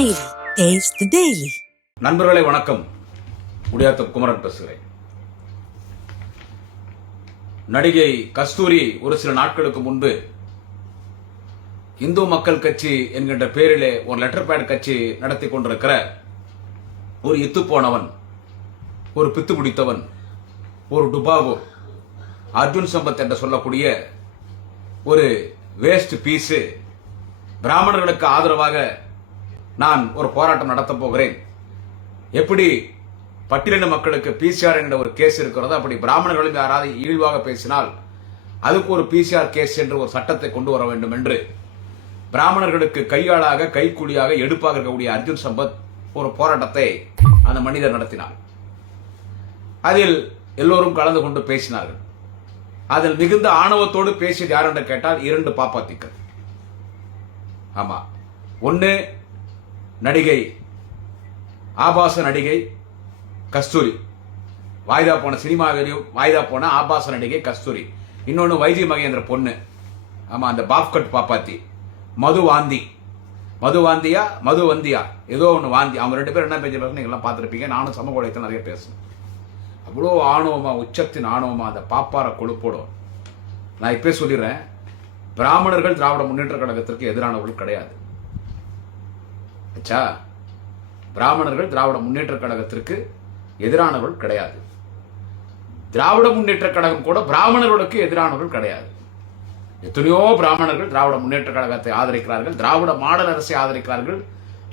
Daily. Taste the Daily. நண்பர்களே வணக்கம். முடியாத்த குமரன் பேசுகிறேன். நடிகை கஸ்தூரி ஒரு சில நாட்களுக்கு முன்பு இந்து மக்கள் கட்சி என்கின்ற பெயரிலே ஒரு லெட்டர் பேட் கட்சி நடத்தி கொண்டிருக்கிற ஒரு இத்து போனவன், ஒரு பித்து பிடித்தவன், ஒரு டுபாகோ அர்ஜுன் சம்பத் என்று சொல்லக்கூடிய ஒரு வேஸ்ட் பீஸு பிராமணர்களுக்கு ஆதரவாக நான் ஒரு போராட்டம் நடத்த போகிறேன். எப்படி பட்டியலின மக்களுக்கு பிசிஆர் என்ற ஒரு கேஸ் இருக்கிறதோ அப்படி பிராமணர்களும் யாராவது இழிவாக பேசினால் அதுக்கு ஒரு பிசிஆர் கேஸ் என்று ஒரு சட்டத்தை கொண்டு வர வேண்டும் என்று பிராமணர்களுக்கு கையாளாக கைக்கூலியாக எடுப்பாக இருக்கக்கூடிய அர்ஜுன் சம்பத் ஒரு போராட்டத்தை அந்த மனிதர் நடத்தினார். அதில் எல்லோரும் கலந்து கொண்டு பேசினார்கள். அதில் மிகுந்த ஆணவத்தோடு பேசியது யார் என்று கேட்டால் இரண்டு பாப்பாத்திக்கள். ஆமா, ஒன்னு நடிகை ஆபாச நடிகை கஸ்தூரி, வாய்தா போன சினிமாவிலையும் வாய்தா போன ஆபாச நடிகை கஸ்தூரி. இன்னொன்னு வைஜி மகேந்திர பொண்ணு, ஆமா அந்த பாப்கட் பாப்பாத்தி மதுவந்தியா ஏதோ ஒன்று வாந்தி. அவங்க ரெண்டு பேரும் என்ன பேச்சு பேசணும் நீங்களாம் பார்த்துருப்பீங்க. நானும் சமூக வலைத்தளத்தில் நிறைய பேசுனேன். அவ்வளோ ஆணவமா, உச்சத்தின் ஆணவமா, அந்த பாப்பார கொழுப்போடும். நான் இப்பே சொல்லிடுறேன், பிராமணர்கள் திராவிட முன்னேற்ற கழகத்திற்கு எதிரானவர்கள் கிடையாது. பிராமணர்கள் திராவிட முன்னேற்ற கழகத்திற்கு எதிரானவர்கள் கிடையாது. திராவிட முன்னேற்ற கழகம் கூட பிராமணர்களுக்கு எதிரானவர்கள் கிடையாது. எத்தனையோ பிராமணர்கள் திராவிட முன்னேற்ற கழகத்தை ஆதரிக்கிறார்கள், திராவிட மாடல் அரசை ஆதரிக்கிறார்கள்,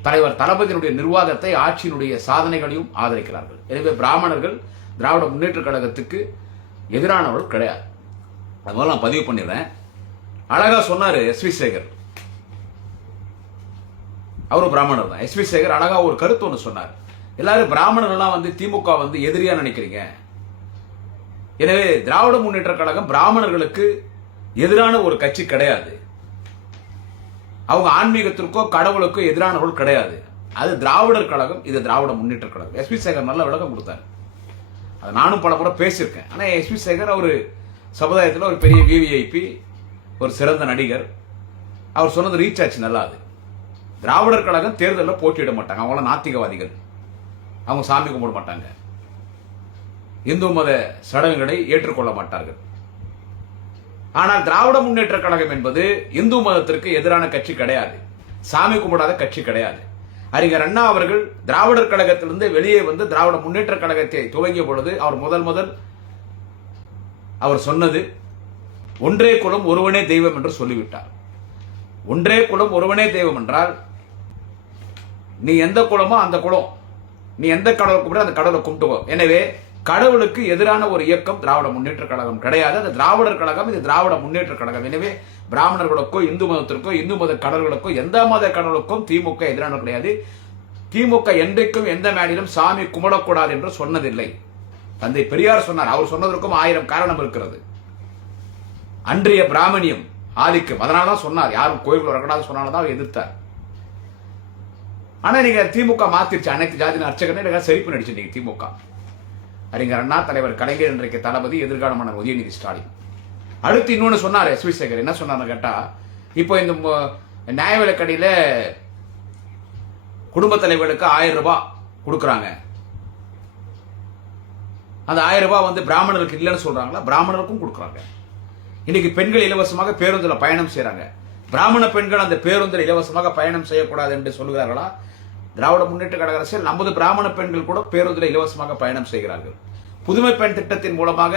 தலைவர் தளபதியினுடைய நிர்வாகத்தை, ஆட்சியினுடைய சாதனைகளையும் ஆதரிக்கிறார்கள். எனவே பிராமணர்கள் திராவிட முன்னேற்ற கழகத்துக்கு எதிரானவர்கள் கிடையாது. அதனால நான் பதிவு பண்ணிடுறேன். அழகா சொன்னாரு எஸ்.வி. சேகர், அவரும் பிராமணர் தான். எஸ்.வி. சேகர் அழகா ஒரு கருத்து ஒன்று சொன்னார். எல்லாரும் பிராமணர்கள்லாம் திமுக எதிரியா நினைக்கிறீங்க. எனவே திராவிட முன்னேற்ற கழகம் பிராமணர்களுக்கு எதிரான ஒரு கட்சி கிடையாது. அவங்க ஆன்மீகத்திற்கோ கடவுளுக்கோ எதிரானவர்கள் கிடையாது. அது திராவிடர் கழகம், இது திராவிட முன்னேற்ற கழகம். எஸ்.வி. சேகர் நல்ல விளக்கம் கொடுத்தாரு. அதை நானும் பல முறை பேசியிருக்கேன். ஆனா எஸ்.வி. சேகர் ஒரு சமுதாயத்தில் ஒரு பெரிய விவிஐபி, ஒரு சிறந்த நடிகர். அவர் சொன்னது ரீச் ஆச்சு நல்லா. அது திராவிடர் கழகம் தேர்தலில் போட்டியிட மாட்டாங்க. அவங்கள நாத்திகவாதிகள், அவங்க சாமி கும்பிட மாட்டாங்க, இந்து மத சடங்குகளை ஏற்றுக்கொள்ள மாட்டார்கள். ஆனால் திராவிட முன்னேற்ற கழகம் என்பது இந்து மதத்திற்கு எதிரான கட்சி கிடையாது, சாமி கும்பிடாத கட்சி கிடையாது. அறிஞர் அண்ணா அவர்கள் திராவிடர் கழகத்திலிருந்து வெளியே வந்து திராவிட முன்னேற்ற கழகத்தை துவங்கிய பொழுது அவர் முதல் அவர் சொன்னது ஒன்றே குலம் ஒருவனே தெய்வம் என்று சொல்லிவிட்டார். ஒன்றே குலம் ஒருவனே தெய்வம் என்றால் நீ எந்த குலமோ அந்த குலம், நீ எந்த கடவுளை கும்பிட்டு அந்த கடவுளை கும்பிட்டுவோ. எனவே கடவுளுக்கு எதிரான ஒரு இயக்கம் திராவிட முன்னேற்ற கழகம் கிடையாது. அது திராவிடர் கழகம், இது திராவிட முன்னேற்ற கழகம். எனவே பிராமணர்களுக்கோ இந்து மதத்திற்கோ இந்து மத கடவுளுக்கோ எந்த மத கடவுளுக்கும் திமுக எதிரான கிடையாது. திமுக என்றைக்கும் எந்த மேடையிலும் சாமி கும்பிடக்கூடாது என்று சொன்னதில்லை. தந்தை பெரியார் சொன்னார். அவர் சொன்னதற்கும் 1000 காரணம் இருக்கிறது. அன்றைய பிராமணியம் ஆதிக்கம், அதனாலதான் சொன்னார். யாரும் கோயிலுக்குள்ள வரக்கூடாது சொன்னால்தான் அவர் எதிர்த்தார். ஆனா நீங்க திமுக மாத்திருச்சு. அனைத்து ஜாதி அர்ச்சகனை செழிப்பு நடிச்சு நீங்க திமுக. அறிஞர் அண்ணா, தலைவர் கலைஞர், இன்றைக்கு தளபதி, எதிர்கால மன்னர் உதயநிதி ஸ்டாலின். அடுத்து இன்னொன்னு சொன்னார் எஸ்.வி. சேகர். என்ன சொன்னார்னு கேட்டா, இப்போ இந்த நியாய விலைக்கடியில குடும்ப தலைவர்களுக்கு 1000 ரூபாய் கொடுக்கறாங்க. அந்த 1000 ரூபாய் பிராமணர்களுக்கு இல்லைன்னு சொல்றாங்களா? பிராமணருக்கும் கொடுக்கறாங்க. இன்னைக்கு பெண்கள் இலவசமாக பேருந்துல பயணம் செய்யறாங்க. பிராமண பெண்கள் அந்த பேருந்தில் இலவசமாக பயணம் செய்யக்கூடாது என்று சொல்லுகிறார்களா? திராவிட முன்னேற்ற கழக அரசில் நமது பிராமண பெண்கள் கூட பேருந்தில் இலவசமாக பயணம் செய்கிறார்கள். புதுமை பெண் திட்டத்தின் மூலமாக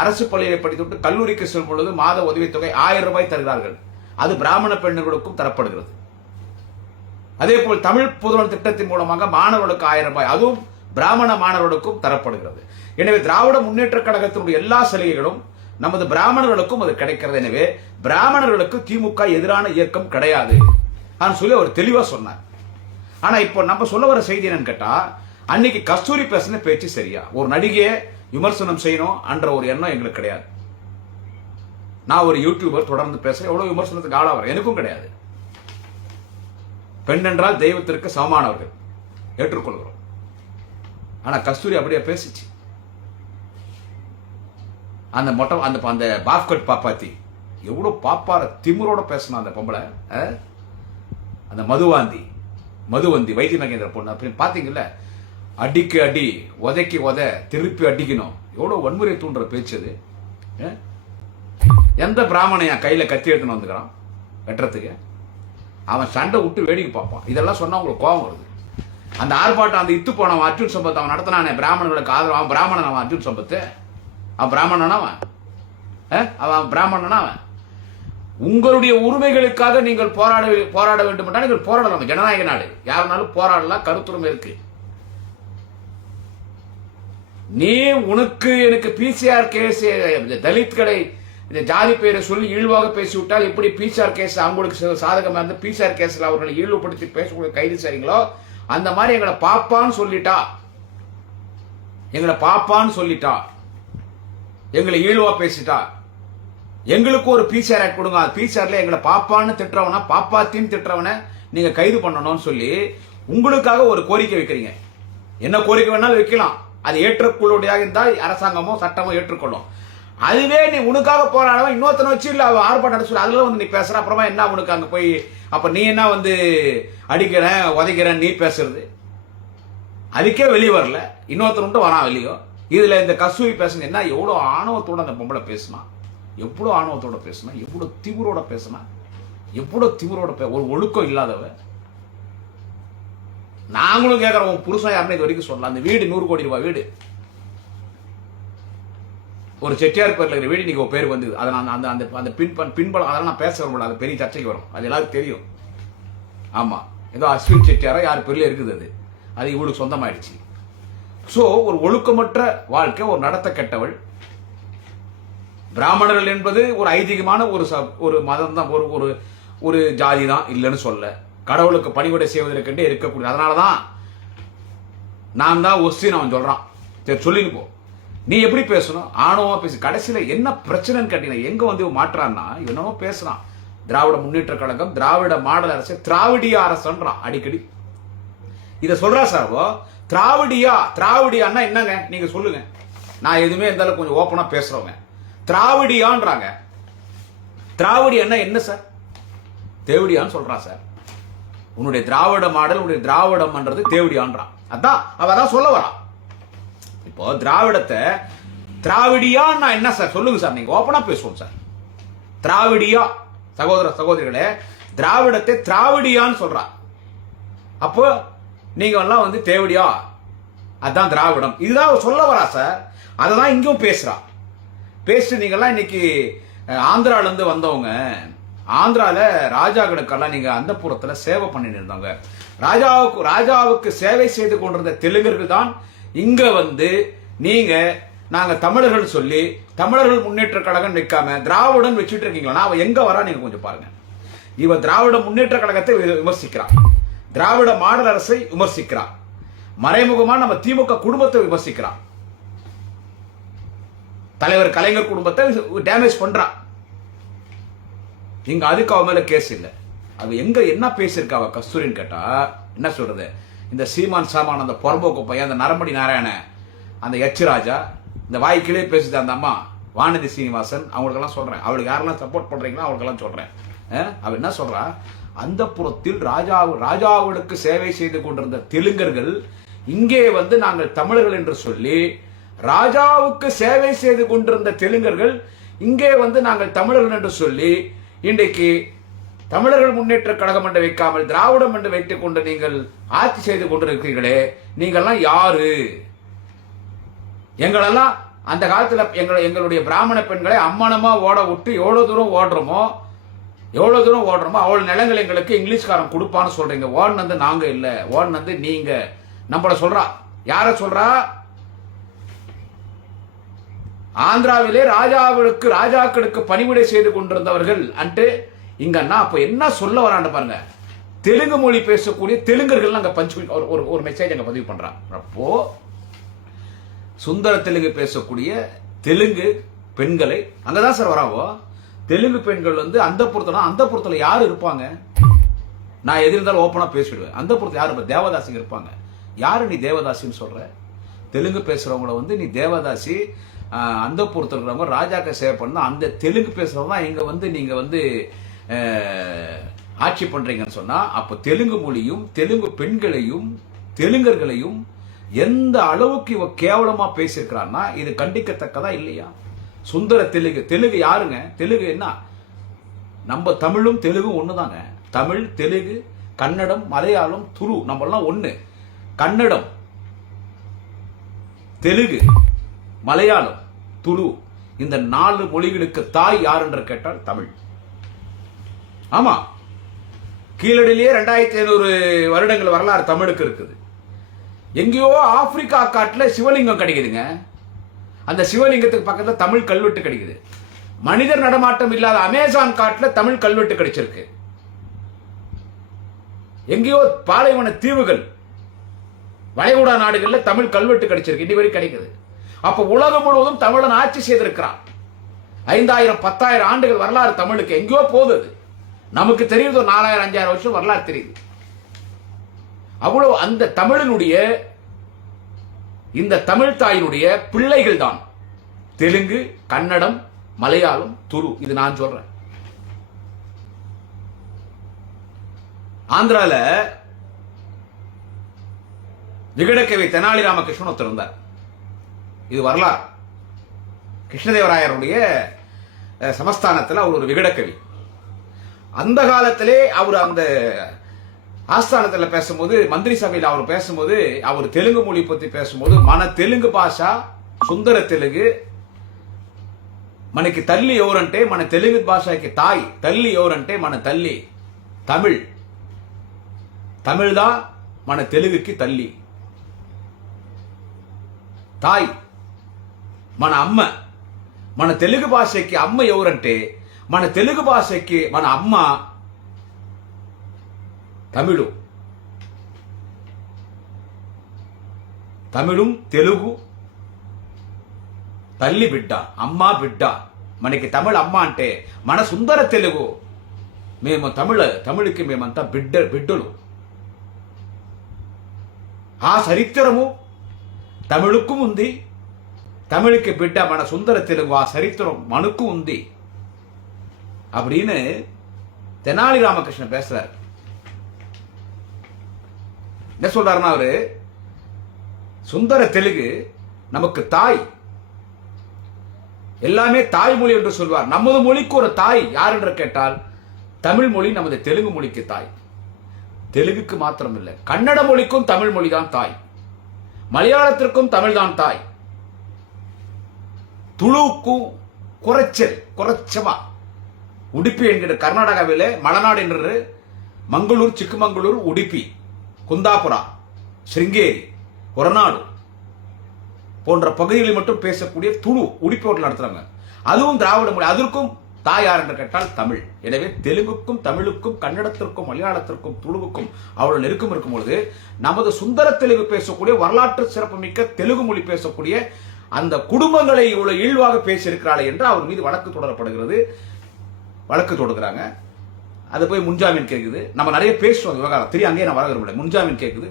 அரசு பள்ளியை படித்துவிட்டு கல்லூரிக்கு செல்லும் பொழுது மாத உதவித்தொகை 1000 ரூபாய் தருகிறார்கள். அது பிராமண பெண்களுக்கும் தரப்படுகிறது. அதே போல் தமிழ் புதுவன் திட்டத்தின் மூலமாக மாணவர்களுக்கு 1000 ரூபாய், அதுவும் பிராமண மாணவர்களுக்கும் தரப்படுகிறது. எனவே திராவிட முன்னேற்ற கழகத்தினுடைய எல்லா சலுகைகளும் நமது பிராமணர்களுக்கும் அது கிடைக்கிறது. எனவே பிராமணர்களுக்கு திமுக எதிரான இயக்கம் கிடையாது சொல்லி அவர் தெளிவா சொன்னார். ஆனா இப்போ நம்ம சொல்ல வர செய்தி என்னன்னு கேட்டா, அன்னைக்கு கஸ்தூரி பேசின பேச்சு சரியா? ஒரு நடிகையை விமர்சனம் செய்யணும் என்ற ஒரு எண்ணம் எங்களுக்கு கிடையாது. நான் ஒரு யூடியூபர், தொடர்ந்து பேசுறேன். எவ்வளவு விமர்சனத்துக்கு ஆளாவர் எனக்கும் கிடையாது. பெண் என்றால் தெய்வத்திற்கு சமமானவர்கள், ஏற்றுக்கொள்கிறோம். ஆனா கஸ்தூரி அப்படியே பேசிச்சு. அந்த மொட்டை அந்த பாப்கட் பாப்பாத்தி எவ்வளவு பாப்பார திமிரோட பேசினா அந்த பொம்பளை. அந்த மதுவந்தி வைத்திய மகேந்திர பொண்ணு அப்படின்னு பாத்தீங்கல்ல, அடிக்கு அடி உதைக்கு உத திருப்பி அடிக்கணும், எவ்வளவு வன்முறை தூண்டுற பேச்சு அது. எந்த பிராமணையா கையில கத்தி எடுத்துன்னு வந்துக்கிறான் வெட்டுறதுக்கு? அவன் சண்டை விட்டு வேடிக்கை பார்ப்பான். இதெல்லாம் சொன்னா உங்களுக்கு கோபம் வருது. அந்த ஆர்ப்பாட்டம், அந்த இத்து போனவன் அர்ஜுன் சம்பத் அவன் நடத்தினானே பிராமணர்களுக்கு ஆதரவு, அவன் பிராமணன், அவன் அர்ஜுன் சம்பத் அவன் பிராமணனா? அவன் பிராமணனா? அவன் உங்களுடைய உரிமைகளுக்காக நீங்கள் போராட வேண்டும் என்றால் நீங்கள் போராடலாம். ஜனநாயக நாடு, யாருனாலும் போராடலாம், கருத்துரிமை இருக்கு. நீ உனக்கு எனக்கு பிசிஆர் கேஸ், தலித்களை இந்த ஜாதி பெயரை சொல்லி இழிவாக பேசிவிட்டால் எப்படி பிசிஆர் கேஸ் அவங்களுக்கு சாதகமா இருந்து பிசிஆர் கேஸ்ல அவர்களை இழிவுபடுத்தி பேசக்கூடிய கைது செய்றீங்களோ, அந்த மாதிரி எங்களை பாப்பான்னு சொல்லிட்டா, எங்களை இழிவா பேசிட்டா, எங்களுக்கு ஒரு பிசிஆர் ஆக்ட் கொடுங்க. பிசிஆர்ல எங்களை பாப்பான்னு திட்டுறவனா, பாப்பாத்தின்னு திட்டுறவனை நீங்க கைது பண்ணணும்னு சொல்லி உங்களுக்காக ஒரு கோரிக்கை வைக்கிறீங்க. என்ன கோரிக்கை வேணாலும் வைக்கலாம், அது ஏற்றுக்கொள்ளுடையாக இருந்தால் அரசாங்கமோ சட்டமோ ஏற்றுக்கொள்ளும். அதுவே நீ உனக்காக போராடவன் இன்னொருத்தனை வச்சு இல்ல ஆர்ப்பாட்டம் நடத்த அதுல வந்து நீ பேசுற, அப்புறமா என்ன உனக்கு அங்க போய் அப்ப நீ என்ன வந்து அடிக்கிறேன் உதைக்கிறேன் நீ பேசுறது? அதுக்கே வெளியே வரல, இன்னொருத்தர் வரான் வெளியோ. இதுல இந்த கஸ்தூரி பேசுங்க என்ன, எவ்வளவு ஆணவத்தோட அந்த பொம்பளை பேசினா, எவ்வளவு ஆணவத்தோட பேசினா, எவ்வளவு திமிரோட பேசினா, ஒரு ஒழுக்கம் இல்லாதவ. நாங்களும் கேட்கிறோம், உன் புருஷன் யாருன்னு இது வரைக்கும் சொல்லலாம். அந்த வீடு 100 கோடி ரூபாய் வீடு, ஒரு செட்டியார் பேர்ல இருக்கிற வீடு நீங்க பேர் வந்து அதை நான் அந்த பின்பலம் அதெல்லாம் நான் பேச வரல, அது பெரிய சர்ச்சைக்கு வரும், அது எல்லாருக்கும் தெரியும். ஆமா, ஏதோ அஸ்வின் செட்டியாரோ யார் பேர்ல இருக்குது, அது இவளுக்கு சொந்தமாயிடுச்சு. சோ ஒரு ஒழுக்கமற்ற வாழ்க்கை, ஒரு நடத்த கெட்டவள். பிராமணர்கள் என்பது ஒரு ஐதீகமான ஒரு மதம் தான், ஒரு ஜாதி தான், இல்லைன்னு சொல்ல. கடவுளுக்கு பணிவிடை செய்வதற்கென்றே இருக்கக்கூடிய, அதனாலதான் நான் தான் ஒஸ்டின் அவன் சொல்றான். சரி சொல்லின்னு போ, நீ எப்படி பேசணும், ஆணவமா பேசு. கடைசியில என்ன பிரச்சனைன்னு கேட்டீங்கன்னா, எங்க வந்து மாற்றான்னா என்னமோ பேசுறான். திராவிட முன்னேற்ற கழகம், திராவிட மாடல் அரசு, திராவிடிய அரசுன்றான் அடிக்கடி. இத சொல்றா சார்வோ, திராவிடியான்னா என்னங்க நீங்க சொல்லுங்க. நான் எதுவுமே எந்த அளவுக்கு கொஞ்சம் ஓப்பனா பேசுறவங்க. திராவிடியான்றாங்க. திராவிடியான்னா என்ன சார்? தேவடியான்னு சொல்றான் சார். உன்னுடைய திராவிட மாடல், உன்னுடைய திராவிடம்ன்றது தேவடியான்றான். அதான் அவதான் சொல்ல வரா. இப்போ திராவிடத்தை திராவிடியான்னா என்ன சார் சொல்லுங்க சார், நீங்க ஓப்பனா பேசுவோம் சார். திராவிடியா சகோதர சகோதரிகளே, திராவிடத்தை திராவிடியான்னு சொல்றா. அப்போ நீங்க எல்லாம் வந்து தேவடியா, அதான் திராவிடம், இதுதான் சொல்ல வரா சார். அததான் இங்கும் பேசுறா. பேசிட்டு நீங்க எல்லாம் இன்னைக்கு ஆந்திரால இருந்து வந்தவங்க, ஆந்திரால ராஜாக்களுக்கெல்லாம் நீங்க அந்த புறத்துல சேவை பண்ணிட்டு இருந்தாங்க. ராஜாவுக்கு சேவை செய்து கொண்டிருந்த தெலுங்கர்கள் தான் இங்க வந்து நீங்க நாங்க தமிழர்கள் சொல்லி தமிழர்கள் முன்னேற்ற கழகம் நிற்காம திராவிடன் வச்சுட்டு இருக்கீங்களா? அவ எங்க வரா நீங்க கொஞ்சம் பாருங்க. இவ திராவிட முன்னேற்ற கழகத்தை விமர்சிக்கிறான், திராவிட மாடல் அரசை விமர்சிக்கிறான், மறைமுகமா நம்ம திமுக குடும்பத்தை விமர்சிக்கிறான், தலைவர் கலைஞர் குடும்பத்தை டேமேஜ் பண்றான். இங்க அதுக்கு அவ மேல கேஸ் இல்ல. அவ எங்க என்ன பேசியிருக்கா அவ கஸ்தூரின்னு கேட்டா என்ன சொல்றது, இந்த சீமான் சாமான், அந்த புறம்போக்கு பையன், அந்த நரம்படி நாராயண, அந்த எச் ராஜா, இந்த வாய்க்கிலே பேசுது அந்த அம்மா வானதி சீனிவாசன், அவங்களுக்கெல்லாம் சொல்றேன். அவளுக்கு யாரெல்லாம் சப்போர்ட் பண்றீங்களோ அவங்களுக்கெல்லாம் சொல்றேன். அவ என்ன சொல்றா, அந்த புறத்தில் ராஜாவுக்கு சேவை செய்து கொண்டிருந்த தெலுங்கர்கள் இங்கே வந்து நாங்கள் தமிழர்கள் என்று சொல்லி, ராஜாவுக்கு சேவை செய்து கொண்டிருந்த தெலுங்கர்கள் இங்கே வந்து நாங்கள் தமிழர்கள் என்று சொல்லி, இன்றைக்கு தமிழர்கள் முன்னேற்ற கழகம் என்று வைக்காமல் திராவிடம் என்று வைத்துக் கொண்டு நீங்கள் ஆட்சி செய்து கொண்டிருக்கிறீர்களே, நீங்கள்லாம் யாரு? எங்களெல்லாம் அந்த காலத்துல எங்களுடைய பிராமண பெண்களை அம்மனமா ஓட விட்டு எவ்வளவு தூரம் ஓடுறோமோ அவ்வளவு நிலங்கள் எங்களுக்கு இங்கிலீஷ்காரன் கொடுப்பான்னு சொல்றீங்க. ஓடுனது நாங்க இல்ல, ஓடுனது நீங்க. நம்மள சொல்றா, யார சொல்றா? ஆந்திராவிலே ராஜாக்களுக்கு பணிவிடை செய்து கொண்டிருந்தவர்கள் அன்று இங்கன்னா அப்ப என்ன சொல்ல வரான்னு பாருங்க. தெலுங்கு மொழி பேசக்கூடிய தெலுங்கர்கள் அங்க ஒரு மெசேஜ் அங்க பதிவு பண்றான். அப்போ சுந்தர தெலுங்கு பேசக்கூடிய தெலுங்கு பெண்களை அங்கதான் சார் வராவோ. தெலுங்கு பெண்கள் வந்து அந்த புறத்துல யாரு இருப்பாங்க? நான் எது இருந்தாலும் ஓப்பனா பேசிடுவேன். அந்த புறத்துல யாரு? தேவதாசிங்க இருப்பாங்க. யாரு நீ தேவதாசின்னு சொல்ற? தெலுங்கு பேசுறவங்கள வந்து நீ தேவதாசி, அந்த புறத்துல இருக்கிறவங்க ராஜாக்க சேவை பண்ண அந்த தெலுங்கு பேசுறவங்க தான் இங்க வந்து நீங்க வந்து ஆட்சி பண்றீங்கன்னு சொன்னா அப்ப தெலுங்கு மொழியும் தெலுங்கு பெண்களையும் தெலுங்கர்களையும் எந்த அளவுக்கு இவ கேவலமா பேசியிருக்கிறான்னா இது கண்டிக்கத்தக்கதா இல்லையா? சுந்தர தெலுங்கு. தெலுங்கு யாருங்க? தெலுங்கு என்ன? நம்ம தமிழும் தெலுங்கும் ஒண்ணுதாங்க. தமிழ், தெலுங்கு, கன்னடம், மலையாளம், துளு நம்ம எல்லாம் ஒண்ணு. கன்னடம், தெலுங்கு, மலையாளம், துளு இந்த 4 மொழிகளுக்கு தாய் யார் என்று கேட்டால் தமிழ். ஆமா, கீழடியிலேயே 2500 வருடங்கள் வரலாறு தமிழுக்கு இருக்குது. எங்கேயோ ஆப்பிரிக்கா காட்டுல சிவலிங்கம் கிடைக்குதுங்க. அந்த சிவலிங்கத்துக்கு பக்கத்துல தமிழ் கல்வெட்டு கிடைக்குது. மனிதர் நடமாட்டம் இல்லாத அமேசான் காட்டுல தமிழ் கல்வெட்டு கிடைச்சிருக்கு. எங்கேயோ பாலைவன தீவுகள், வளைகுடா நாடுகள்ல தமிழ் கல்வெட்டு கிடைச்சிருக்கு. இதுவரை கிடைக்குது. அப்ப உலகம் முழுவதும் தமிழன் ஆட்சி செய்திருக்கிறான். 5000 10,000 ஆண்டுகள் வரலாறு தமிழுக்கு எங்கேயோ போகுது. நமக்கு தெரியுது 4000 5000 வருஷம் வரலாறு தெரியுது. அவ்வளவு அந்த தமிழனுடைய இந்த தமிழ் தாயினுடைய பிள்ளைகள் தான் தெலுங்கு, கன்னடம், மலையாளம், துளு. இது நான் சொல்றேன். ஆந்திரால விகடகவி தெனாலி ராமகிருஷ்ணன் ஒருத்தர் இருந்தார். இது வரலாறு. கிருஷ்ணதேவராயருடைய சமஸ்தானத்தில் அவர் ஒரு விகடகவி. அந்த காலத்திலே அவர் அந்த ஆஸ்தானத்தில் பேசும்போது, மந்திரி சபையில் அவர் பேசும்போது, அவர் தெலுங்கு மொழி பத்தி பேசும்போது, మన తెలుగు భాష సుందర తెలుగు, మనకి తల్లి ఎవరంటే మన తెలుగు భాషకి తాయి, తల్లి ఎవరంటే మన తల్లి தமிழ், தமிழ் தான் మన తెలుగుకి తల్లి, తాయి మన అమ్మ. మన తెలుగు భాషకి అమ్మ ఎవరంటే మన తెలుగు భాషకి మన అమ్మ తమిళు. తమిళం తెలుగు తల్లి బిడ్డ, అమ్మ బిడ్డ. మనకి తమిళ అమ్మ అంటే మన సుందర తెలుగు. మేము తమిళకి మేమంతా బిడ్డలు. ఆ చరిత్రము తమిళకు ఉంది. தமிழுக்கு బిడ్డ మన సుందర తెలుగు. ఆ சரித்திரம் மனுக்கு ఉంది அப்படின்னு தெனாலி ராமகிருஷ்ணன் பேசுறாரு. என்ன சொல்றாருன்னா, அவரு சுந்தர தெலுங்கு நமக்கு தாய், எல்லாமே தாய்மொழி என்று சொல்வார். நமது மொழிக்கு ஒரு தாய் யார் என்று கேட்டால் தமிழ் மொழி நமது தெலுங்கு மொழிக்கு தாய். தெலுங்குக்கு மாத்திரம் இல்லை, கன்னட மொழிக்கும் தமிழ் மொழி தான் தாய், மலையாளத்திற்கும் தமிழ் தான் தாய், துளுவுக்கும் குறைச்சமா. உடுப்பி என்கிற கர்நாடகாவிலே மலநாடு என்று மங்களூர், சிಕ್ಕமங்களூர், உடுப்பி, குந்தாபுரா, ஸ்ருங்கேரி, கொரநாடு போன்ற பகுதிகளில் மட்டும் பேசக்கூடிய துளு உடுப்பி ஹோட்டல் நடத்துறாங்க. அதுவும் திராவிட மொழி. அதற்கும் தாயார் என்று கேட்டால் தமிழ். எனவே தெலுங்குக்கும் தமிழுக்கும் கன்னடத்திற்கும் மலையாளத்திற்கும் துளுவுக்கும் அவ்வளவு நெருக்கம் இருக்கும் பொழுது நமது சுந்தர தெலுங்கு பேசக்கூடிய வரலாற்று சிறப்புமிக்க தெலுங்கு மொழி பேசக்கூடிய அந்த குடும்பங்களை இவ்வளவு இழிவாக பேசியிருக்கிறாள் என்று அவர் மீது வழக்கு தொடரப்படுகிறது. வழக்கு தொடுக்கிறாங்க. அது போய் முன்ஜாமீன் கேட்குது. நம்ம நிறைய பேசுவோம் விவகாரம் தெரியும், அங்கேயே நான் வர விரும்பல. முன்ஜாமீன் கேட்குது.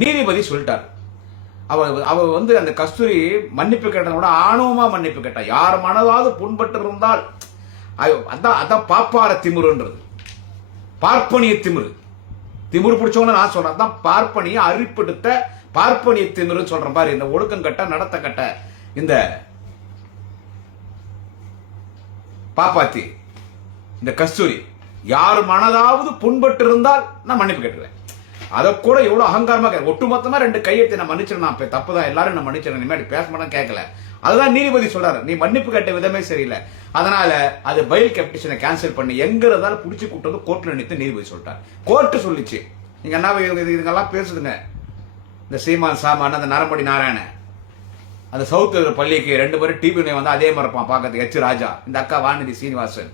நீதிபதி சொல்லிட்டார். அவர் அந்த கஸ்தூரி மன்னிப்பு கேட்டதை விட ஆணவமா மன்னிப்பு கேட்டா. யார் மனதாவது புண்பட்டு இருந்தால் அதான் பாப்பார திமுருன்றது, பார்ப்பனிய திமிரு. திமிரு பிடிச்சவங்க நான் சொல்றேன். அதான் பார்ப்பனிய அறிப்படுத்த பார்ப்பனிய திமிரு சொல்றேன் பாரு. இந்த ஒழுக்கம் கட்ட நடத்த கட்ட இந்த பாப்பாத்தி, இந்த கஸ்தூரி யார் மனதாவது புண்பட்டு இருந்தால் நான் மன்னிப்பு கேட்டுக்கிறேன். அதை கூட எவ்வளவு அகங்காரமா ஒட்டுமொத்தமா 2 கையெழுத்து நான் மன்னிச்சிடணும். நான் தப்புதான், எல்லாரும் நான் மன்னிச்சிடணும், இனிமேல் பேச மாட்டேன் கேட்கல. அதுதான் நீதிபதி சொல்றாரு, நீ மன்னிப்பு கேட்ட விதமே சரியில்லை, அதனால அது பயில் கெப்டிஷனை கேன்சல் பண்ணி எங்க இருந்தாலும் புடிச்சு கூட்டது கோர்ட்ல நிறுத்தி நீதிபதி சொல்லிட்டார். கோர்ட் சொல்லிச்சு, நீங்க என்ன இதுங்கெல்லாம் பேசுதுங்க. இந்த சீமான் சாமான், அந்த நரம்படி நாராயணன், அந்த சவுத் பள்ளிக்கு 2 பேரும் டிவி வந்து அதே மாதிரி இருப்பான் பார்க்கறதுக்கு, எச் ராஜா, இந்த அக்கா வானதி சீனிவாசன்.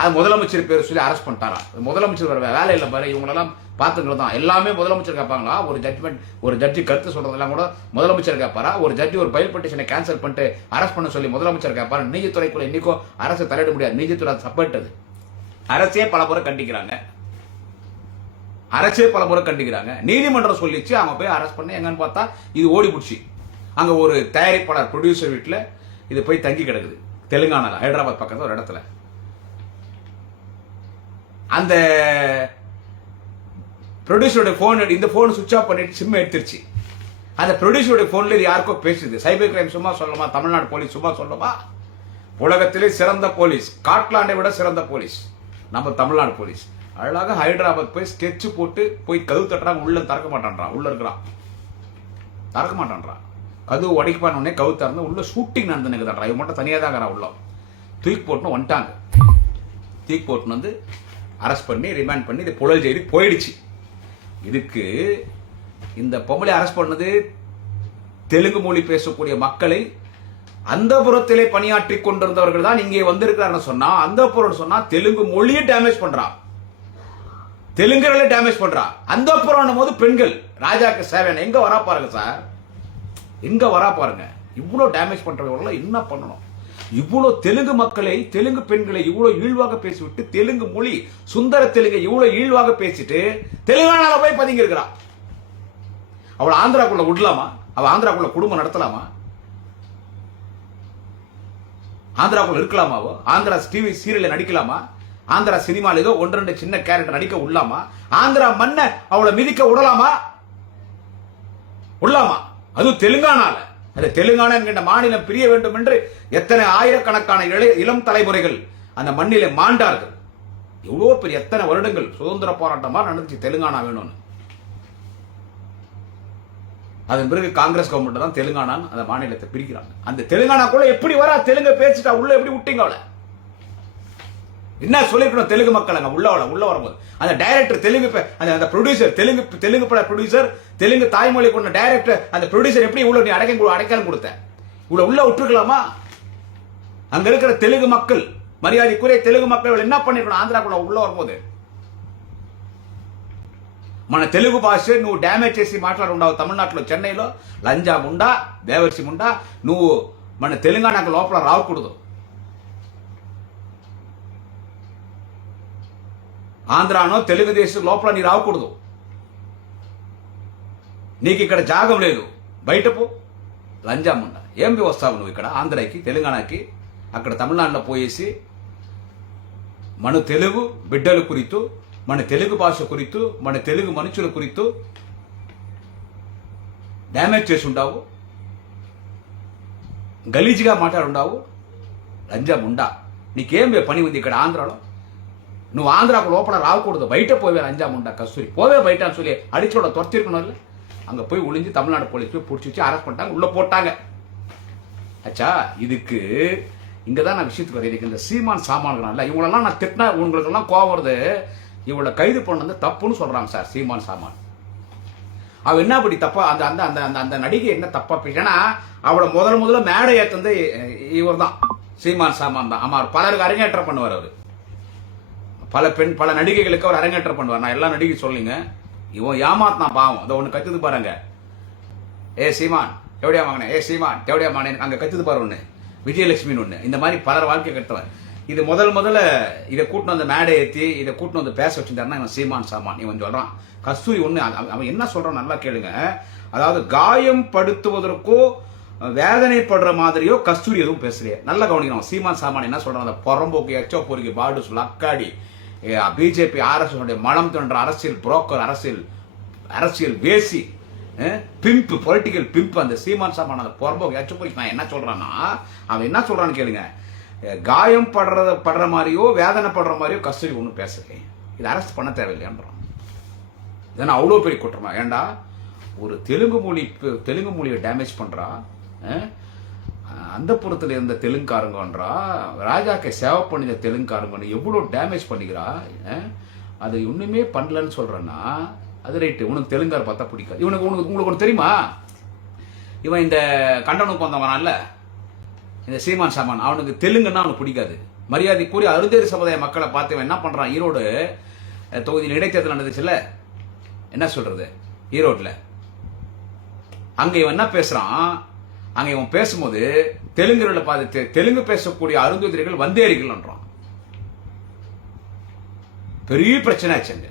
அது முதலமைச்சர் பேர் சொல்லி அரெஸ்ட் பண்ணிட்டாரா. முதலமைச்சர் வர வேலை இல்லை பாரு. இவங்களெல்லாம் பார்த்துக்கிறது தான். எல்லாமே முதலமைச்சர் கேட்பாங்களா? ஒரு ஜட்ஜி கருத்து சொல்றதெல்லாம் கூட முதலமைச்சர் கேட்பாரா? ஒரு ஜட்ஜி ஒரு பயில் பெட்டிஷனை கேன்சல் பண்ணிட்டு அரெஸ்ட் பண்ண சொல்லி முதலமைச்சர் கேட்பாரு? நீதித்துறைக்குள்ள இன்னைக்கும் அரசு தலையிட முடியாது. நீதித்துறை சப்பட்டது. அரசே பல முறை கண்டிக்கிறாங்க. நீதிமன்றம் சொல்லிச்சு, அவங்க போய் அரெஸ்ட் பண்ணி எங்கன்னு பார்த்தா இது ஓடி புடிச்சு அங்க ஒரு தயாரிப்பாளர் ப்ரொடியூசர் வீட்டுல இது போய் தங்கி கிடக்குது. தெலுங்கானால ஹைதராபாத் பக்கத்துல ஒரு இடத்துல. அந்த ப்ரொடியூசருடைய போன், இந்த போன் சுவிட்ச் ஆஃப் பண்ணிட்டு சிம் எடுத்துருச்சு. அந்த ப்ரொடியூசருடைய போன்ல இது யாருக்கோ பேசுது. சைபர் கிரைம் சும்மா சொல்லமா? தமிழ்நாடு போலீஸ் சும்மா சொல்லமா? உலகத்திலே சிறந்த போலீஸ், ஸ்காட்லாண்டை விட சிறந்த போலீஸ் நம்ம தமிழ்நாடு போலீஸ். அழகாக ஹைதராபாத் போய் ஸ்கெட்ச் போட்டு போய் கதவு தட்டுறாங்க. உள்ள திறக்க மாட்டான்றான், உள்ள இருக்கிறான், திறக்க மாட்டான்றான். கதவு உடைப்பான உடனே கவு திறந்து உள்ள ஷூட்டிங் நடந்துன்னு இவன் மட்டும் தனியாக தான் உள்ள தூக்கி போட்டுன்னு வந்துட்டாங்க. தூக்கி போட்டுன்னு வந்து அரெஸ்ட் பண்ணி ரிமாண்ட் பண்ணி இது புழல் செய்தி போயிடுச்சு. இதுக்கு இந்த பொம்பளை அரெஸ்ட் பண்ணது தெலுங்கு மொழி பேசக்கூடிய மக்களை அந்த புறத்திலே பணியாற்றி கொண்டிருந்தவர்கள் தான் இங்கே வந்திருக்கிறார் சொன்னா, அந்த புறம் சொன்னா தெலுங்கு மொழியை டேமேஜ் பண்றான், தெலுங்கர்களை டேமேஜ் பண்றான். அந்த புறம் போது பெண்கள் ராஜாக்கு சேவன் எங்க வரா பாருங்க சார், எங்க வரா பாருங்க. இவ்வளவு டேமேஜ் பண்றவங்க என்ன பண்ணணும்? இவ்வளவு தெலுங்கு மக்களை, தெலுங்கு பெண்களை இவ்வளவு இழிவாக பேசிவிட்டு, தெலுங்கு மொழி சுந்தர தெலுங்கை இவ்வளவு இழிவாக பேசிட்டு தெலுங்கானால போய் பதுங்கி இருக்கிறான். அவள் ஆந்திராக்குள்ள விடலாமா? அவள் ஆந்திராக்குள்ள குடும்பம் நடத்தலாமா? ஆந்திராக்குள்ள இருக்கலாமாவோ? ஆந்திரா டிவி சீரியல் நடிக்கலாமா? ஆந்திரா சினிமாவில் ஏதோ ஒன்று ரெண்டு சின்ன கேரக்டர் நடிக்க விடலாமா? ஆந்திரா மண்ணை அவளை மிதிக்க விடலாமா? விடலாமா? அது தெலுங்கானால. அது தெலுங்கானா என்கின்ற மாநிலம் பிரிய வேண்டும் என்று எத்தனை ஆயிரக்கணக்கான இளம் தலைமுறைகள் அந்த மண்ணிலே மாண்டார்கள். எவ்வளவு பெரிய எத்தனை வருடங்கள் சுதந்திர போராட்டமா நடந்துச்சு தெலுங்கானா வேணும்னு. அதன் பிறகு காங்கிரஸ் கவர்மெண்ட் தான் தெலுங்கானா அந்த மாநிலத்தை பிரிக்கிறாங்க. அந்த தெலுங்கானாக்குள்ள எப்படி வரா? தெலுங்கு பேசிட்டா உள்ள எப்படி விட்டீங்க அவளை? என்ன சொல்லிருக்கணும் தெலுங்கு மக்கள் அங்க உள்ள வரும்போது? அந்த டைரக்டர் தெலுங்கு, அந்த ப்ரொடியூசர் தெலுங்கு பட ப்ரொடியூசர், தெலுங்கு தாய்மொழி கொண்ட டைரக்டர், அந்த ப்ரொடியூசர் எப்படி இவ்வளவு நீ அடைக்கலம் கொடுத்த? இவ்வளவு உள்ள விட்டுருக்கலாமா? அங்க இருக்கிற தெலுங்கு மக்கள், மரியாதைக்குரிய தெலுங்கு மக்கள் என்ன பண்ணிருக்கணும்? ஆந்திராக்குள்ள உள்ள வரும்போது మన తెలుగు భాష నువ్వు డ్యామేజ్ చేసి మాట్లాడుండవు. తమిళనాడులో చెన్నైలో లంజా ముండా, దేవర్సి ముండా, నువ్వు మన తెలంగాణకు లోపల రావకూడదు. ఆంధ్రానో తెలుగుదేశం లోపల నీ రావకూడదు. నీకు ఇక్కడ జాగం లేదు, బయట పో. లంజా ముండా ఏం వస్తావు నువ్వు ఇక్కడ ఆంధ్రాకి, తెలంగాణకి? అక్కడ తమిళనాడులో పోయేసి మన తెలుగు బిడ్డల కురితూ, మన తెలుగు భాష కురితూ, మన తెలుగు మనుషుల కురితూ డ్యామేజ్ చేసి ఉండావు, గలీజ్గా మాట్లాడుండావు. లంజా ముండా, నీకేం పని ఉంది ఇక్కడ ఆంధ్రాలో? నువ్వు ఆంధ్రాకు లోపల రావకూడదు, బయట పోవే. లంజா முண்டா கஸ்தூரி போவே பைட்டான்னு சொல்லி அடிச்சோட துரத்திருக்கணும்ல. அங்க போய் ஒளிஞ்சு தமிழ்நாடு போலீஸ் போய் பிடிச்சி வச்சு அரெஸ்ட் பண்ணிட்டாங்க, உள்ள போட்டாங்க. அச்சா, இதுக்கு இங்கதான் நான் விஷயத்துக்கு வரேன். இதுக்கு இந்த சீமான் சாமான்கள் இவங்களெல்லாம் நான் திட்டினா உங்களுக்கு எல்லாம் கோவம் வருது. இவளை கைது பண்ணது தப்புன்னு சொல்றாங்க சார் சீமான் சாமான். அவ என்ன அப்படி தப்பா அந்த அந்த அந்த அந்த நடிகை என்ன தப்பா பேசினா? அவளை முதல்ல மேடை ஏத்தந்து இவர் தான், சீமான் சாமான் தான். ஆமா, பலருக்கு அரங்கேற்றம் பண்ணுவார் அவரு. பல நடிகைகளுக்கு அவர் அரங்கேற்றம் பண்ணுவார். நான் எல்லா நடிகை சொல்லிங்க. இவன் ஏமாத்தான் பாவம். அதை ஒண்ணு கத்துது பாருங்க. ஏ சீமான் எவடியா வாங்கினேன், ஏ சீமான் எவடியா வாங்கினேன், அங்க கத்துது பாரு ஒண்ணு, விஜயலட்சுமின்னு ஒண்ணு. இந்த மாதிரி பலர் வாழ்க்கை கட்டுவன். இது முதல்ல இதை கூட்டினு வந்து மேடை ஏற்றி இதை கூட்டினு வந்து பேச வச்சிருந்தாருன்னா இவன் சீமான் சாமான். இவன் சொல்றான் கஸ்தூரி ஒண்ணு. அவன் என்ன சொல்றான் நல்லா கேளுங்க. அதாவது காயம் படுத்துவதற்கோ வேதனைப்படுற மாதிரியோ கஸ்தூரி எதுவும் பேசலையே. நல்லா கவனிக்கணும். சீமான் சாமான் என்ன சொல்றான்? அந்த புறம்போக்கு எச்சோ பொறுக்கி பாடு சொல்ல அக்காடி பிஜேபி ஆர்எஸ் மனம் தோன்ற அரசியல் புரோக்கர், அரசியல் வேசி, பிம்ப், பொலிட்டிக்கல் பிம்ப் அந்த சீமான் சாமான் அந்த புறம்போக்கு எச்சோ பொறுக்கி. நான் என்ன சொல்றான்னா, அவன் என்ன சொல்றான்னு கேளுங்க. காயம் படுற மாதிரியோ வேதனைப்படுற மாதிரியோ கஸ்தூரி ஒன்றும் பேசலை. இது அரெஸ்ட் பண்ண தேவையில்லைன்றான். இதனால் அவ்வளோ பெரிய குற்றமா? ஏண்டா ஒரு தெலுங்கு மொழியை டேமேஜ் பண்றா, அந்த புறத்தில் இருந்த தெலுங்காரங்கன்றா, ராஜாக்கை சேவை பண்ணின தெலுங்காரங்க எவ்வளோ டேமேஜ் பண்ணிக்கிறா. அது ஒண்ணுமே பண்ணலன்னு சொல்றேன்னா அது ரைட்டு. உனக்கு தெலுங்கார பார்த்தா பிடிக்காது. உங்களுக்கு ஒன்று தெரியுமா? இவன் இந்த கண்டனுக்கு வந்தவனால இந்த சீமான் சாமான், அவனுக்கு தெலுங்குன்னா அவனுக்கு பிடிக்காது. மரியாதைக்குரிய அருந்தேரி சமுதாய மக்களை பார்த்து என்ன பண்றான்? ஈரோடு தொகுதியில் இடைத்தேர்தல் நடந்துச்சுல்ல, என்ன சொல்றது, ஈரோட்ல அங்க இவன் என்ன பேசுறான்? அங்க இவன் பேசும்போது தெலுங்குல பார்த்து தெலுங்கு பேசக்கூடிய அருந்ததிரிகள் வந்தேரிகள்ன்றான். பெரிய பிரச்சனை ஆச்சுங்க,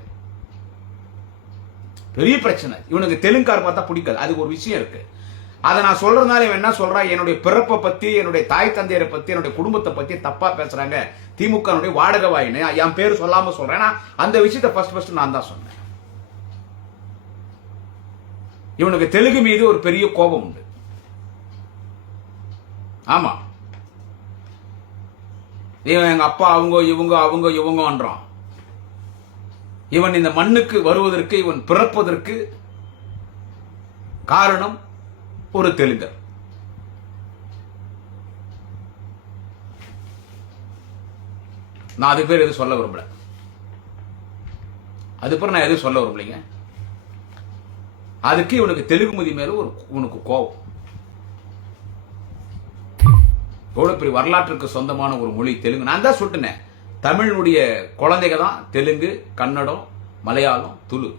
பெரிய பிரச்சனை. இவனுக்கு தெலுங்கார பார்த்தா பிடிக்காது. அதுக்கு ஒரு விஷயம் இருக்கு. அதை நான் சொல்றதுனால இவன் என்ன சொல்றான், என்னுடைய பிறப்பை பத்தி, என்னுடைய தாய் தந்தையரை பத்தி, என்னுடைய குடும்பத்தை பத்தி தப்பா பேசுறாங்க திமுக வாடகை வாயின்னு என் பேரு சொல்லாம சொல்றேன். அந்த விஷயத்தை ஃபர்ஸ்ட் நான் தான் சொன்னேன். இவனுக்கு தெலுங்கு மீது ஒரு பெரிய கோபம் உண்டு. ஆமா, இவன் எங்க அப்பா அவங்க இவங்கன்றான். இவன் இந்த மண்ணுக்கு வருவதற்கு, இவன் பிறப்பதற்கு காரணம் ஒரு தெலுங்கர். நான் அது பேர் எதுவும் சொல்ல விரும்பல. அது பேர் நான் எதுவும் சொல்ல விரும்பலைங்க. அதுக்கு இவனுக்கு தெலுங்கு மொழி மேல உனக்கு கோபம். எவ்வளவு பெரிய வரலாற்றுக்கு சொந்தமான ஒரு மொழி தெலுங்கு. நான் தான் சொல்லிட்டேன், தமிழுடைய குழந்தைங்க தான் தெலுங்கு, கன்னடம், மலையாளம், துளு.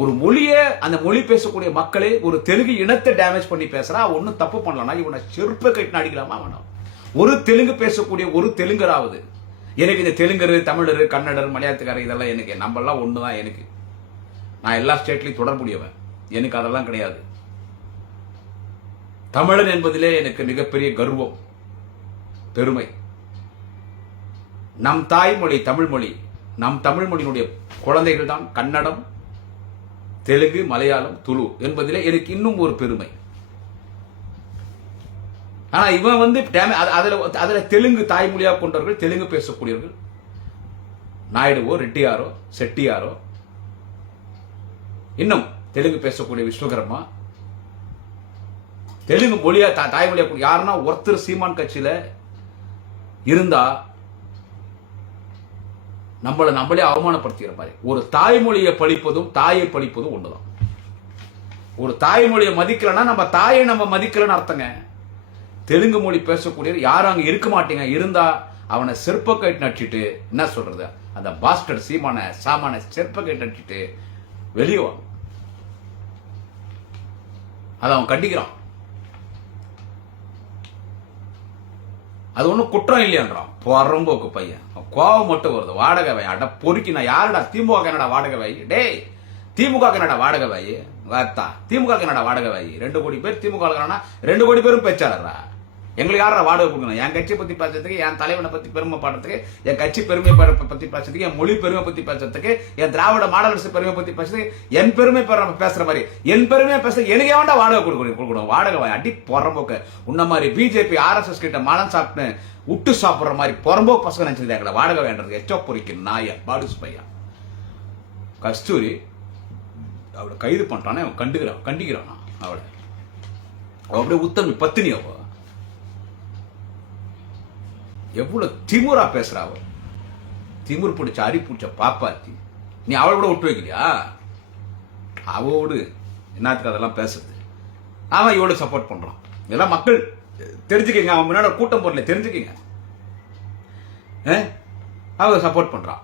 ஒரு மொழிய, அந்த மொழி பேசக்கூடிய மக்களே ஒரு தெலுங்கு இனத்தை டேமேஜ் பண்ணி பேசுறா. ஒன்னும் தப்பு பண்ணலன்னா இவனை செருப்ப கட்டின அடிக்கலாமா வேணும். ஒரு தெலுங்கு பேசக்கூடிய ஒரு தெலுங்கராவது, எனக்கு இந்த தெலுங்கரு, தமிழரு, கன்னடர், மலையாளத்துக்காரர் இதெல்லாம் எனக்கு நம்மெல்லாம் ஒண்ணுதான். எனக்கு நான் எல்லா ஸ்டேட்லையும் தொடர்புடையவன். எனக்கு அதெல்லாம் கிடையாது. தமிழன் என்பதிலே எனக்கு மிகப்பெரிய கர்வம், பெருமை. நம் தாய்மொழி தமிழ் மொழி. நம் தமிழ் மொழியினுடைய குழந்தைகள் தான் கன்னடம், தெலுங்கு, மலையாளம், துளு என்பதிலே எனக்கு இன்னும் ஒரு பெருமை. ஆனா இவன் வந்து அதுல தெலுங்கு தாய்மொழியா கொண்டவர்கள், தெலுங்கு பேசக்கூடியவர்கள், நாயுடுவோ, ரெட்டியாரோ, செட்டியாரோ, இன்னும் தெலுங்கு பேசக்கூடிய விஸ்வகர்மா, தெலுங்கு மொழியா தாய்மொழியா யாருன்னா ஒருத்தர் சீமான் கட்சியில இருந்தா நம்மளே அவமானப்படுத்திக்கிற மாதிரி. ஒரு தாய்மொழியை படிப்பதும் தாயை படிப்பதும் ஒண்ணுதான். ஒரு தாய்மொழியை மதிக்கலன்னா நம்ம தாயை நம்ம மதிக்கலன்னு அர்த்தங்க. தெலுங்கு மொழி பேசக்கூடிய யாரும் அங்க இருக்க மாட்டீங்க. இருந்தா அவனை செருப்ப கட்டு நடிச்சிட்டு என்ன சொல்றது, அந்த பாஸ்டர் சாமான செருப்ப கட்டு நடிச்சிட்டு வெளியே வாங்க. அதை அவன் கண்டிக்கிறான். அது ஒன்றும் குற்றம் இல்லையான்றான். பொறம்போக்கு பையன். கோவம் மட்டும் வருது. வாடகை வாய் அட பொறுக்கி. நான் யாருடா திமுக என்னடா வாடகை வாய்? டேய் திமுக என்னடா வாடகை வாய்? திமுக என்னடா வாடகை வாய்? 2 கோடி பேர் திமுக 2 கோடி பேரும் பேச்சாளரா? எங்களுக்கு யாரா வாடகை கொடுக்கணும்? என் கட்சியை பத்தி பேசுறதுக்கு, என் தலைவனை பத்தி பெருமை பாடுறதுக்கு, என் கட்சி பெருமை பத்தி பேசுறதுக்கு, என் மொழி பெருமை பத்தி பேசுறதுக்கு, என் திராவிட மாடல் அரசு பெருமை பத்தி பேசுறதுக்கு, என் பெருமை பேசுற மாதிரி என் பெருமையா பேச எனக்கு ஏன்டா வாடகை கொடுக்கணும்? வாடகை வாய் அடி பொறம்போக்க. உன்ன மாதிரி பிஜேபி RSS கிட்ட மலம் சாப்பிட்டு விட்டு சாப்பிடுற மாதிரி பொறம்போக்கு பசங்க நினைச்சிருந்தாங்களா வாடகை வேண்டது? எச்சோ பொறிக்கு நாய பாடுஸ் பையா. கஸ்தூரி அவளை கைது பண்றானே, அவன் கண்டிக்கிறான் அவளை. அப்படியே உத்தமி பத்தினி. அவ எவ்வளவு திமுறா பேசுறா. அவ திமுர் பிடிச்ச அரி பிடிச்ச பாப்பாத்தி. நீ அவளை கூட விட்டு வைக்கலையா? அவளோடு என்னத்துக்கு அதெல்லாம் பேசுறது? அவன் இவளுக்கு சப்போர்ட் பண்றான். இதெல்லாம் மக்கள் தெரிஞ்சுக்கங்க. அவன் முன்னாடி கூட்டம் போடல, தெரிஞ்சுக்கங்க. அவ சப்போர்ட் பண்றான்.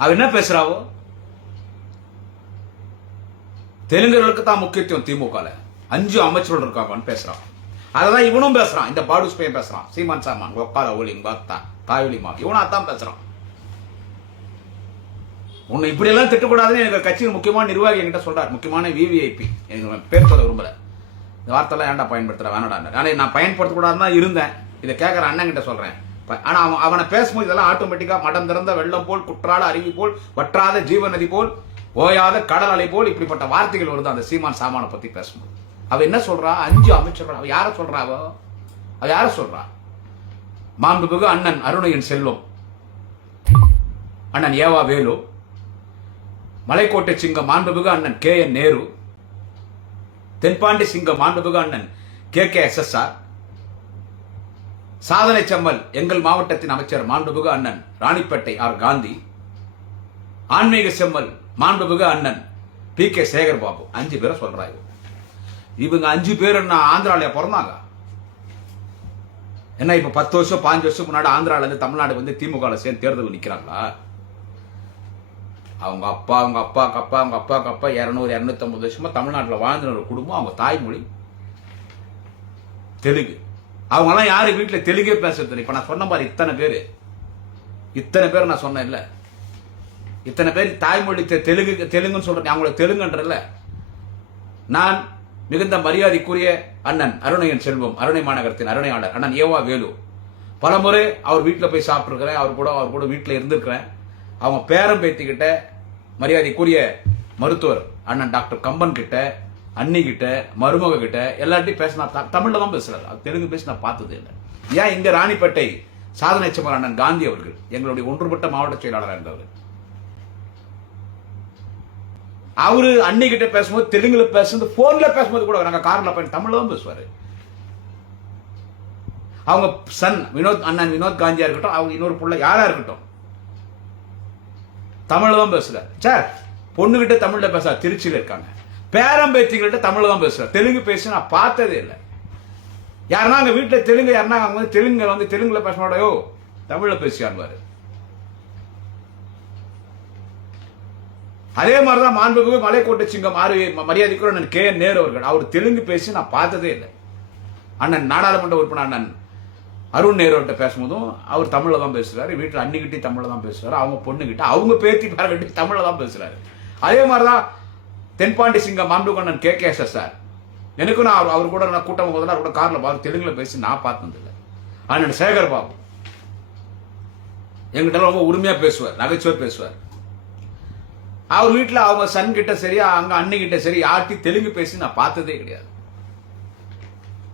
அவ என்ன பேசுறாவோ, தெலுங்கர்களுக்கு தான் முக்கியத்துவம் திமுக 5 அமைச்சர்கள் இருக்காங்கன்னு பேசுறான். அதான் இவனும் பேசுறான். இந்த பாடுஸ் பையன் பேசுறான். சீமான் சாமான் ஒக்கால ஒலிங் பக்தா தாயுலிமா இவனும் அதான் பேசுறான். உன்னை இப்படி எல்லாம் திட்டக்கூடாதுன்னு எனக்கு கட்சியின் முக்கியமான நிர்வாகி என்கிட்ட சொல்றாரு. முக்கியமான VVIP. எனக்கு பேர் சொல்ல விரும்பல. இந்த வார்த்தைலாம் ஏன்டா பயன்படுத்துற வேணாடா. ஆனா நான் பயன்படுத்தக்கூடாதுன்னு தான் இருந்தேன். இதை கேட்கற அண்ணன் கிட்ட சொல்றேன். ஆனா அவனை பேசும்போது இதெல்லாம் ஆட்டோமேட்டிக்கா மடம் திறந்த வெள்ளம் போல், குற்றால அருவி போல், வற்றாத ஜீவ நதி போல், ஓயாத கடல் அலை போல் இப்படிப்பட்ட வார்த்தைகள் வருது அந்த சீமான் சாமான பத்தி பேசும்போது. அவ என்ன சொல்றா? 5 அமைச்சர்கள். அவ யார சொல்றா? அவ யார சொல்றா? மாண்புமிகு அண்ணன் அருணையின் செல்வம், அண்ணன் ஏவா வேலு, மலைக்கோட்டை சிங்கம் மாண்புமிகு அண்ணன் KN நேரு, தென்பாண்டி சிங்கம் மாண்புமிகு அண்ணன் KKSSR, சாதனை செம்மல் எங்கள் மாவட்டத்தின் அமைச்சர் மாண்புமிகு அண்ணன் ராணிப்பேட்டை காந்தி, ஆன்மீக செம்மல் மாண்புமிகு அண்ணன் PK சேகர் பாபு. 5 பேரை சொல்றாங்க. இவங்க 5 பேர் என்ன ஆந்திரால பிறந்தாங்க? என்ன இப்ப 10 வருஷம் 15 வருஷம் முன்னாடி ஆந்திரால இருந்து தமிழ்நாடு வந்து திமுக சேர்ந்து தேர்தல் நிக்கிறாங்களா? அவங்க அப்பா 200-250 வருஷமா தமிழ்நாட்டில் வாழ்ந்த ஒரு குடும்பம். அவங்க தாய்மொழி தெலுங்கு. அவங்க எல்லாம் யாரு வீட்டுல தெலுங்கே பேசுறது? இப்ப நான் சொன்ன மாதிரி இத்தனை பேர் நான் சொன்னேன் இல்ல, இத்தனை பேர் தாய்மொழி தெலுங்குன்னு சொல்றேன், அவங்கள தெலுங்குன்றல. நான் மிகுந்த மரியாதைக்குரிய அண்ணன் அருணையன் செல்வம், அருணை மாநகரத்தின் அருணையாளர் அண்ணன் ஏவா வேலு, பலமுறை அவர் வீட்டில் போய் சாப்பிட்டுருக்கிறேன், அவர் கூட வீட்டில் இருந்திருக்கிறேன். அவங்க பேரம் பேத்திக்கிட்ட, மரியாதைக்குரிய மருத்துவர் அண்ணன் டாக்டர் கம்பன் கிட்ட, அண்ணி கிட்ட, மருமக கிட்ட எல்லார்ட்டையும் பேசினா தமிழ்ல தான் பேசுறாரு. தெலுங்கு பேசி நான் பார்த்தது இல்லை. ஏன் இங்க ராணிப்பேட்டை சாதனை சமர் அண்ணன் காந்தி அவர்கள் எங்களுடைய ஒன்றுபட்ட மாவட்ட செயலாளராக இருந்தவர், அவரு அண்ணி கிட்ட பேசும்போது தெலுங்குல பேசும்போது, போன்ல பேசும்போது கூட நாங்க கார்ல போய் தமிழ்ல தான் பேசுவாரு. அவங்க சன் வினோத், அண்ணன் வினோத் காந்தியா இருக்கட்டும், அவங்க இன்னொரு புள்ள யாரா இருக்கட்டும், தமிழ்ல தான் பேசுறாரு. சார் பொண்ணுகிட்ட தமிழ்ல பேச திருச்சியில இருக்காங்க, பேரம்பேத்திகிட்ட தமிழ்ல தான் பேசுறாரு. தெலுங்கு பேச நான் பார்த்ததே இல்லை. யாருன்னா அங்க வீட்டுல தெலுங்கு, யாருன்னா அவங்க வந்து தெலுங்குல பேச மாட்டோ, தமிழ்ல பேசியாருவாரு. அதே மாதிரிதான் மாண்புமிகு மலைக்கோட்டை சிங்கம் மரியாதைக்குரிய அண்ணன் கே என் நேரு அவர்கள், அவர் தெலுங்கு பேசி நான் பார்த்ததே இல்லை. அண்ணன் நாடாளுமன்ற உறுப்பினர் அண்ணன் அருண் நேருகிட்ட பேசும்போதும் அவர் தமிழ்ல தான் பேசுறாரு. வீட்டில் அன்னிக்கிட்டே தமிழ்ல தான் பேசுறாரு. அவங்க பொண்ணுகிட்ட, அவங்க பேத்தி பேரகிட்ட தமிழ்ல தான் பேசுறாரு. அதே மாதிரிதான் தென்பாண்டி சிங்கம் மாண்புமிகு அண்ணன் KKSS சார், எனக்கும் நான் அவர் கூட நான் கூட்டம் போதெல்லாம் கூட கார்ல பார்த்து தெலுங்குல பேசி நான் பார்த்ததில்லை. அண்ணன் சேகர் பாபு எங்கிட்ட ரொம்ப உரிமையா பேசுவார், நகைச்சுவை பேசுவார். அவர் வீட்டில் அவங்க சன் கிட்ட சரி, அங்க அன்னிக்கிட்ட சரி, யார்ட்டி தெலுங்கு பேசி நான் பார்த்ததே கிடையாது.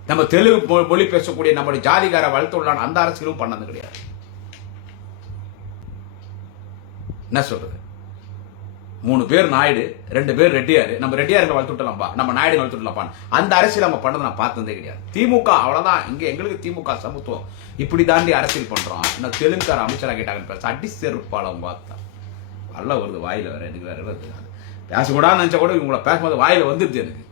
நம்ம தெலுங்கு மொழி பேசக்கூடிய நம்முடைய ஜாதிகார வளர்த்துள்ளான அந்த அரசியலும் பண்ணது கிடையாது. என்ன சொல்றது, 3 பேர் நாயுடு, 2 பேர் ரெட்டியாரு, நம்ம ரெட்டியாருங்க வளர்த்துட்டலாம்பா, நம்ம நாயுடு வளர்த்துட்டலாம்பா, அந்த அரசியல் நம்ம பண்ணதை நான் பார்த்ததே கிடையாது. திமுக அவ்வளவுதான், இங்க எங்களுக்கு திமுக சமத்துவம் இப்படி தாண்டி அரசியல் பண்றோம். இன்னும் தெலுங்குக்கார அமைச்சராக கேட்டாங்கன்னு பேச அடி செருப்பாளம் பார்த்தா அல்ல வருது வாயில, வேற எனக்கு வேற வருது. பேசக்கூடாதுன்னு நினைச்சா கூட இவங்களை பேசும்போது வாயில வந்துருது எனக்கு.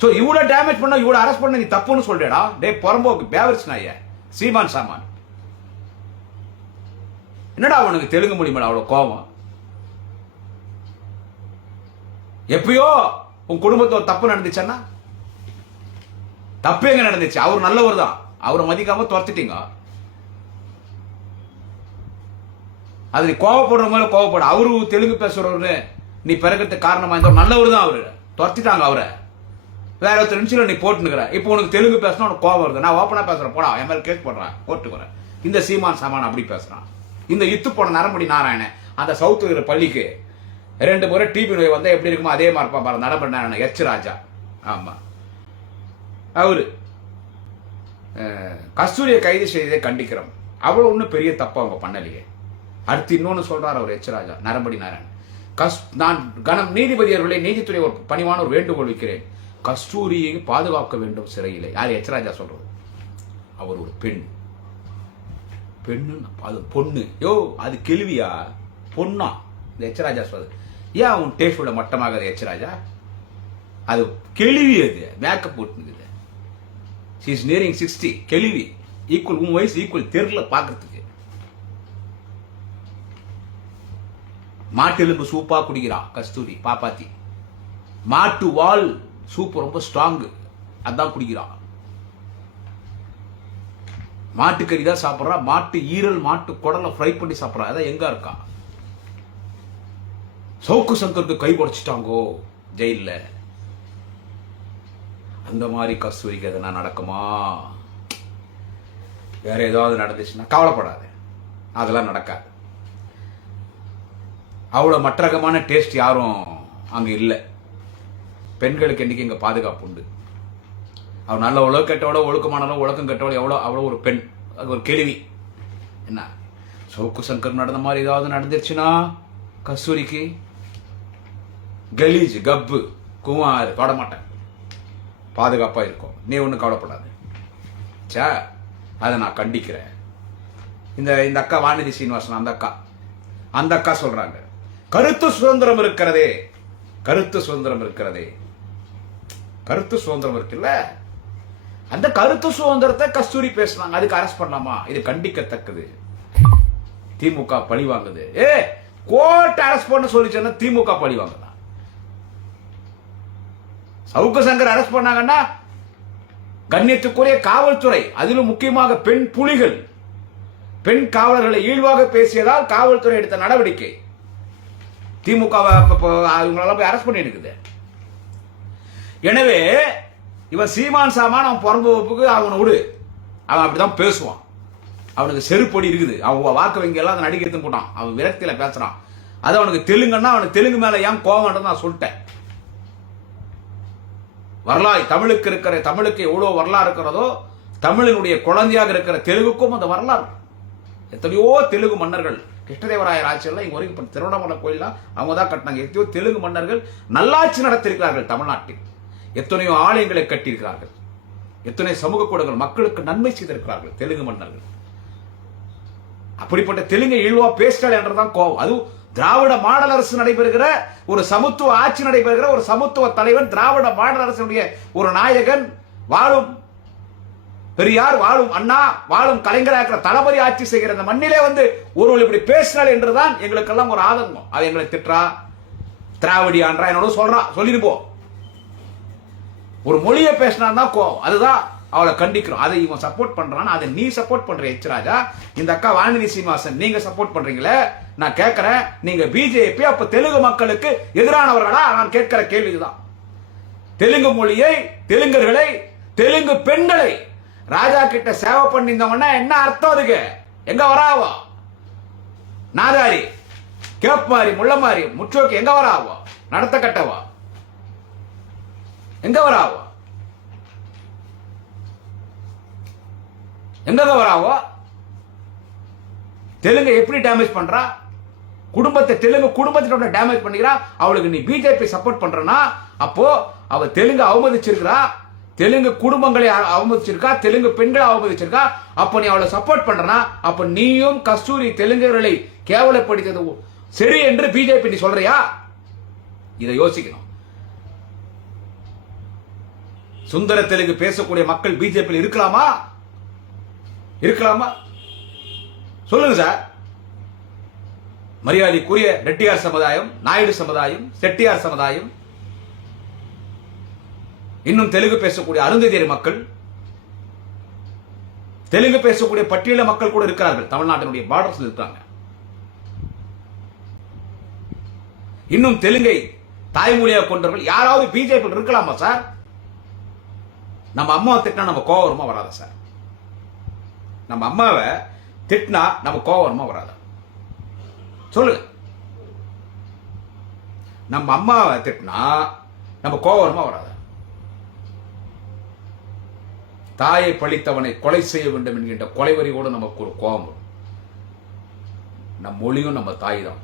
சோ இவ்வளவு டேமேஜ் பண்ண, இவ்வளவு அரெஸ்ட் பண்ண நீ தப்புன்னு சொல்றேடா. டே புறம்போக்கு பேவர்ஸ் நாய சீமான் சாமான், என்னடா அவனுக்கு தெலுங்கு மொழி மேல அவ்வளவு கோபம்? எப்பயோ உன் குடும்பத்தோட தப்பு நடந்துச்சுன்னா, தப்பு எங்க நடந்துச்சு? அவர் நல்லவர் தான், அவரை மதிக்காம துரத்திட்டீங்க. அது நீ கோவப்படுற மேல கோவப்பட, அவரு தெலுங்கு பேசுறவரு நீ பிறக்கிறதுக்கு காரணமா இருந்த நல்லவர் தான், அவரு துரத்திட்டாங்க அவரை. வேற ஒருத்தர் நிமிஷம் நீ போட்டுனுக்கிற. இப்போ உனக்கு தெலுங்கு பேசணும், உனக்கு கோவம் வருது. நான் ஓப்பனா பேசுறேன், போடா என் மேல கேஸ் போடுறேன், கோர்ட்டுக்கு வரேன். இந்த சீமான் சாமான் அப்படி பேசுறான். இந்த இத்து போன நரம்படி நாராயணன் அந்த சவுத் இருக்கிற பள்ளிக்கு 2 முறை டிபி நோய் வந்தா எப்படி இருக்குமோ அதே மாதிரி பாரு நரம்படி நாராயணன் எச் ராஜா. ஆமா, அவரு கஸ்தூரியை கைது செய்ததை கண்டிக்கிறோம். அவ்வளவு ஒன்றும் பெரிய தப்பு அவங்க பண்ணலையே. அடுத்து இன்னொன்னு சொல்றாரு அவர் எச் ராஜா, நரம்படி நாராயணன். நான் நீதிபதி அவர்களை, நீதித்துறை ஒரு பணிவான ஒரு வேண்டுகோள் வைக்கிறேன், கஸ்தூரியை பாதுகாக்க வேண்டும் சிறையில். யார்? எச் ராஜா சொல்றது. அவர் ஒரு பெண், பெண்ணு அது பொண்ணு. யோ அது கேள்வியா பொண்ணா? இந்த எச் ராஜா சொல்றது. ஏன் அவன் டேஸ்டோட மட்டமாக எச் ராஜா? அது கேள்வி, அது மேக்கப் போட்டுக்குது. She is nearing 60. கேள்வி ஈக்குவல், உன் வயசு ஈக்குவல் தெருல பாக்குறதுக்கு. மாட்டெலும்பு சூப்பா குடிக்கிறா கஸ்தூரி பாப்பாத்தி. மாட்டு வால் சூப்பு ரொம்ப ஸ்ட்ராங், அதான் குடிக்கிறான். மாட்டுக்கறி தான் சாப்பிட்றா, மாட்டு ஈரல், மாட்டு குடலை ஃப்ரை பண்ணி சாப்பிட்றா. அதான் எங்க இருக்கா? சவுக்கு சங்கருக்கு கை உடைச்சிட்டாங்கோ ஜெயில. அந்த மாதிரி கஸ்தூரிக்கு எதனா நடக்குமா? வேற ஏதாவது நடந்துச்சுன்னா கவலைப்படாது, அதெல்லாம் நடக்காது. அவ்வளவு மற்றகமான டேஸ்ட் யாரும் அங்க இல்லை. பெண்களுக்கு என்னைக்கு இங்க பாதுகாப்பு உண்டு. அவள் நல்ல உலக கெட்டவளோ, ஒழுக்கமானவளோ, ஒழுக்கம் கெட்டவளோ, எவ்வளோ அவ்வளோ ஒரு பெண், அது ஒரு கேள்வி. என்ன சவுக்கு சங்கர் நடந்த மாதிரி ஏதாவது நடந்துருச்சுன்னா கஸ்தூரிக்கு கலீஜ் கப்பு குமார் தொட மாட்டேன், பாதுகாப்பா இருக்கும். நீ ஒன்றும் கவலைப்படாது. சே, அதை நான் கண்டிக்கிறேன். இந்த அக்கா வானதி சீனிவாசன், அந்த அக்கா சொல்றாங்க, கருத்து சுதந்திரம் இருக்கிறதே, கருத்து சுதந்திரம் இருக்கிறதே, கருத்து சுதந்திரம் இருக்குல்ல, அந்த கருத்து சுதந்திரத்தை கஸ்தூரி பேசினாங்க, அதுக்கு அரெஸ்ட் பண்ணலாமா? இது கண்டிக்கத்தக்கது. திமுக பழி வாங்குது. கோர்ட் அரெஸ்ட் பண்ண சொல்லிச்சுன்னா திமுக பழி வாங்கலாம். சவுக்கு சங்கர் அரெஸ்ட் பண்ணாங்கன்னா கண்ணியத்துக்குரிய காவல்துறை, அதிலும் முக்கியமாக பெண் புலிகள் பெண் காவலர்களை இழிவாக பேசியதால் காவல்துறை எடுத்த நடவடிக்கை. திமுக இவங்களெல்லாம் போய் அரெஸ்ட் பண்ணி இருக்குது. எனவே இவன் சீமான் சாமான் அவன் பிறந்த வகுப்புக்கு அவனை விடு, அவன் அப்படிதான் பேசுவான். அவனுக்கு செருப்பொடி இருக்குது. அவன் வாக்கு வங்கி எல்லாம் நடிகை எடுத்து போட்டான். அவன் விரக்தியில பேசுறான். அது அவனுக்கு தெலுங்குன்னா அவனுக்கு தெலுங்கு மேல ஏன் கோவம் நான் சொல்லிட்டேன். வரலாறு தமிழுக்கு எவ்வளவு வரலாறு இருக்கிறதோ, தமிழினுடைய குழந்தையாக இருக்கிற தெலுங்குக்கும் அந்த வரலாறு. எத்தனையோ தெலுங்கு மன்னர்கள், கிருஷ்ணதேவராயர் ஆட்சியெல்லாம் இங்க வரைக்கும் திருவண்ணாமலை கோயிலாம் அவங்க தான் கட்டினாங்க. எத்தனையோ தெலுங்கு மன்னர்கள் நல்லாட்சி நடத்தியிருக்கிறார்கள் தமிழ்நாட்டில். எத்தனையோ ஆலயங்களை கட்டியிருக்கிறார்கள். எத்தனை சமூக கூடங்கள் மக்களுக்கு நன்மை செய்திருக்கிறார்கள் தெலுங்கு மன்னர்கள். அப்படிப்பட்ட தெலுங்கு இழிவா பேசிட்டால் என்றுதான் கோபம். அதுவும் திராவிட மாடல் அரசு நடைபெறுகிற ஒரு சமத்துவ ஆட்சி நடைபெறுகிற ஒரு சமத்துவ தலைவன், திராவிட மாடல் அரசுடைய ஒரு நாயகன், வாழும் பெரியார், வாழும் அண்ணா, வாழும் கலைஞராக தளபதி ஆட்சி செய்கிற அந்த மண்ணிலே வந்து ஒருவர் இப்படி பேசினாள் என்றுதான் எங்களுக்கெல்லாம் ஒரு ஆதங்கம். அது எங்களை திட்டா திராவிடியான்றா என்னோட சொல்றான், சொல்லிட்டு போ. ஒரு மொழியை பேசினா தான் கோவம். அதுதான் அவளை கண்டிக்கிறோம். அதை இவன் சப்போர்ட் பண்றான், அதை நீ சப்போர்ட் பண்ற எச் ராஜா. இந்த அக்கா வானதி சீனிவாசன் நீங்க சப்போர்ட் பண்றீங்களே, நான் கேட்கிறேன், நீங்க பிஜேபி அப்ப தெலுங்கு மக்களுக்கு எதிரானவர்களா? நான் கேட்கிற கேள்விதான். தெலுங்கு மொழியை, தெலுங்கர்களை, தெலுங்கு பெண்களை ராஜா கிட்ட சேவை பண்ணிருந்தவனா என்ன அர்த்தம்? அதுக்கு எங்க வராவோ? நாதாரி, கேப்மாரி, முள்ளமாரி, முற்றோக்கி எங்க வராவோ? நடத்த கட்டவா எங்க வராவோ? எங்க வராவோ? தெலுங்கு எப்படி டேமேஜ் பண்றா? குடும்பத்தை, தெலுங்கு குடும்பத்தோட டேமேஜ் பண்ணிக்கிறா. அவளுக்கு நீ பிஜேபி சப்போர்ட் பண்றனா, அப்போ அவ தெலுங்கு அவமதிச்சிருக்கிறா, தெலுங்கு குடும்பங்களை அவமதிச்சிருக்கா, தெலுங்கு பெண்களை அவமதிச்சிருக்கா. அப்ப நீ அவளை சப்போர்ட் பண்றனா, அப்ப நீயும் கஸ்தூரி தெலுங்கர்களை கேவலப்படுத்தது சரி என்று பிஜேபி நீ சொல்றியா? இதை யோசிக்கணும். சுந்தர தெலுங்கு பேசக்கூடிய மக்கள் பிஜேபி இருக்கலாமா? இருக்கலாமா? சொல்லுங்க சார். மரியாதைக்குரிய ரெட்டியார் சமுதாயம், நாயுடு சமுதாயம், செட்டியார் சமுதாயம், இன்னும் தெலுங்கு பேசக்கூடிய அருந்ததியர் மக்கள், தெலுங்கு பேசக்கூடிய பட்டியல மக்கள் கூட இருக்கிறார்கள். தமிழ்நாட்டினுடைய பார்டர்ஸ் இருக்காங்க. இன்னும் தெலுங்கை தாய்மொழியாக கொண்டவர்கள் யாராவது பிஜேபி இருக்கலாமா சார்? நம்ம அம்மாவை திட்டினா நம்ம கோவம் வருமா வராதா சார்? நம்ம அம்மாவை திட்டினா நம்ம கோவம் வருமா வராதா? சொல்லுங்க. நம்ம அம்மாவை திட்டினா நம்ம கோவம் வருமா வராதா? தாயை பழித்தவனை கொலை செய்ய வேண்டும் என்கின்ற கொலைவரியோடு நமக்கு ஒரு கோபம் வரும். நம் மொழியும் நம்ம தாய் தான்.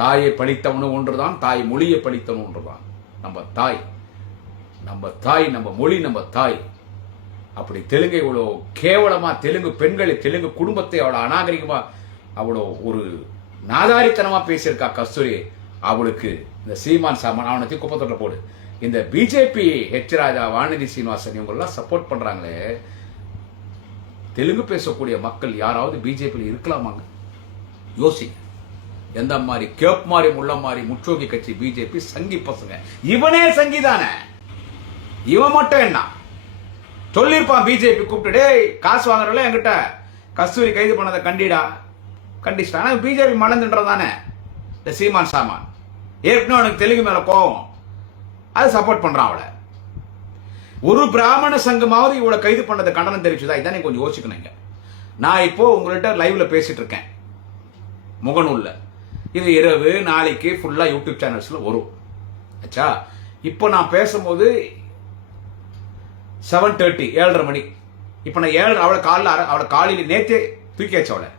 தாயை பழித்தவனும் ஒன்றுதான், தாய் மொழியை பழித்தவனும் ஒன்றுதான். நம்ம தாய், நம்ம தாய், நம்ம மொழி, நம்ம தாய். அப்படி தெலுங்கை இவ்வளோ கேவலமா, தெலுங்கு பெண்களை, தெலுங்கு குடும்பத்தை அவ்வளோ அநாகரிகமா, அவ்வளோ ஒரு நாதாரித்தனமா பேசியிருக்கா கஸ்தூரி. அவளுக்கு இந்த சீமான் சாமான் அவனை குப்பத்தொட்ட போடு. இந்த பிஜேபி ஹெச் ராஜா, வானதி சீனிவாசன் இவங்கெல்லாம் சப்போர்ட் பண்றாங்களே, தெலுங்கு பேசக்கூடிய மக்கள் யாராவது பிஜேபி இருக்கலாமாங்க? யோசிங்க. எந்த மாதிரி கேப் மாதிரி, முள்ள மாதிரி, முற்றோகி கட்சி பிஜேபி சங்கி பசங்க. இவனே சங்கிதானே, இவன் மட்டும் என்ன சொல்லிருப்பான்? பிஜேபி கூப்பிட்டு காசு வாங்குறல என்கிட்ட கஸ்தூரி கைது பண்ணதை கண்டிச்சிட்டான். பிஜேபி மணந்துன்றதானே இந்த சீமான் சாமான். ஏற்கனவே அவனுக்கு தெலுங்கு மேல கோவம், அது சப்போர்ட் பண்றான் அவளை. ஒரு பிராமண சங்கமாவது இவளை கைது பண்ணதை கண்டனம் தெரிவிச்சுதா? இதான் கொஞ்சம் யோசிக்கணுங்க. நான் இப்போ உங்கள்கிட்ட லைவ்ல பேசிட்டு இருக்கேன் முகநூல்ல. இது இரவு நாளைக்கு ஃபுல்லா யூடியூப் சேனல்ஸ்ல வரும். ஆச்சா, இப்போ நான் பேசும்போது 7:30 7:30 மணி. இப்போ நான் 7 அவளை காலையில் நேற்றே தூக்கியாச்சு. அவளை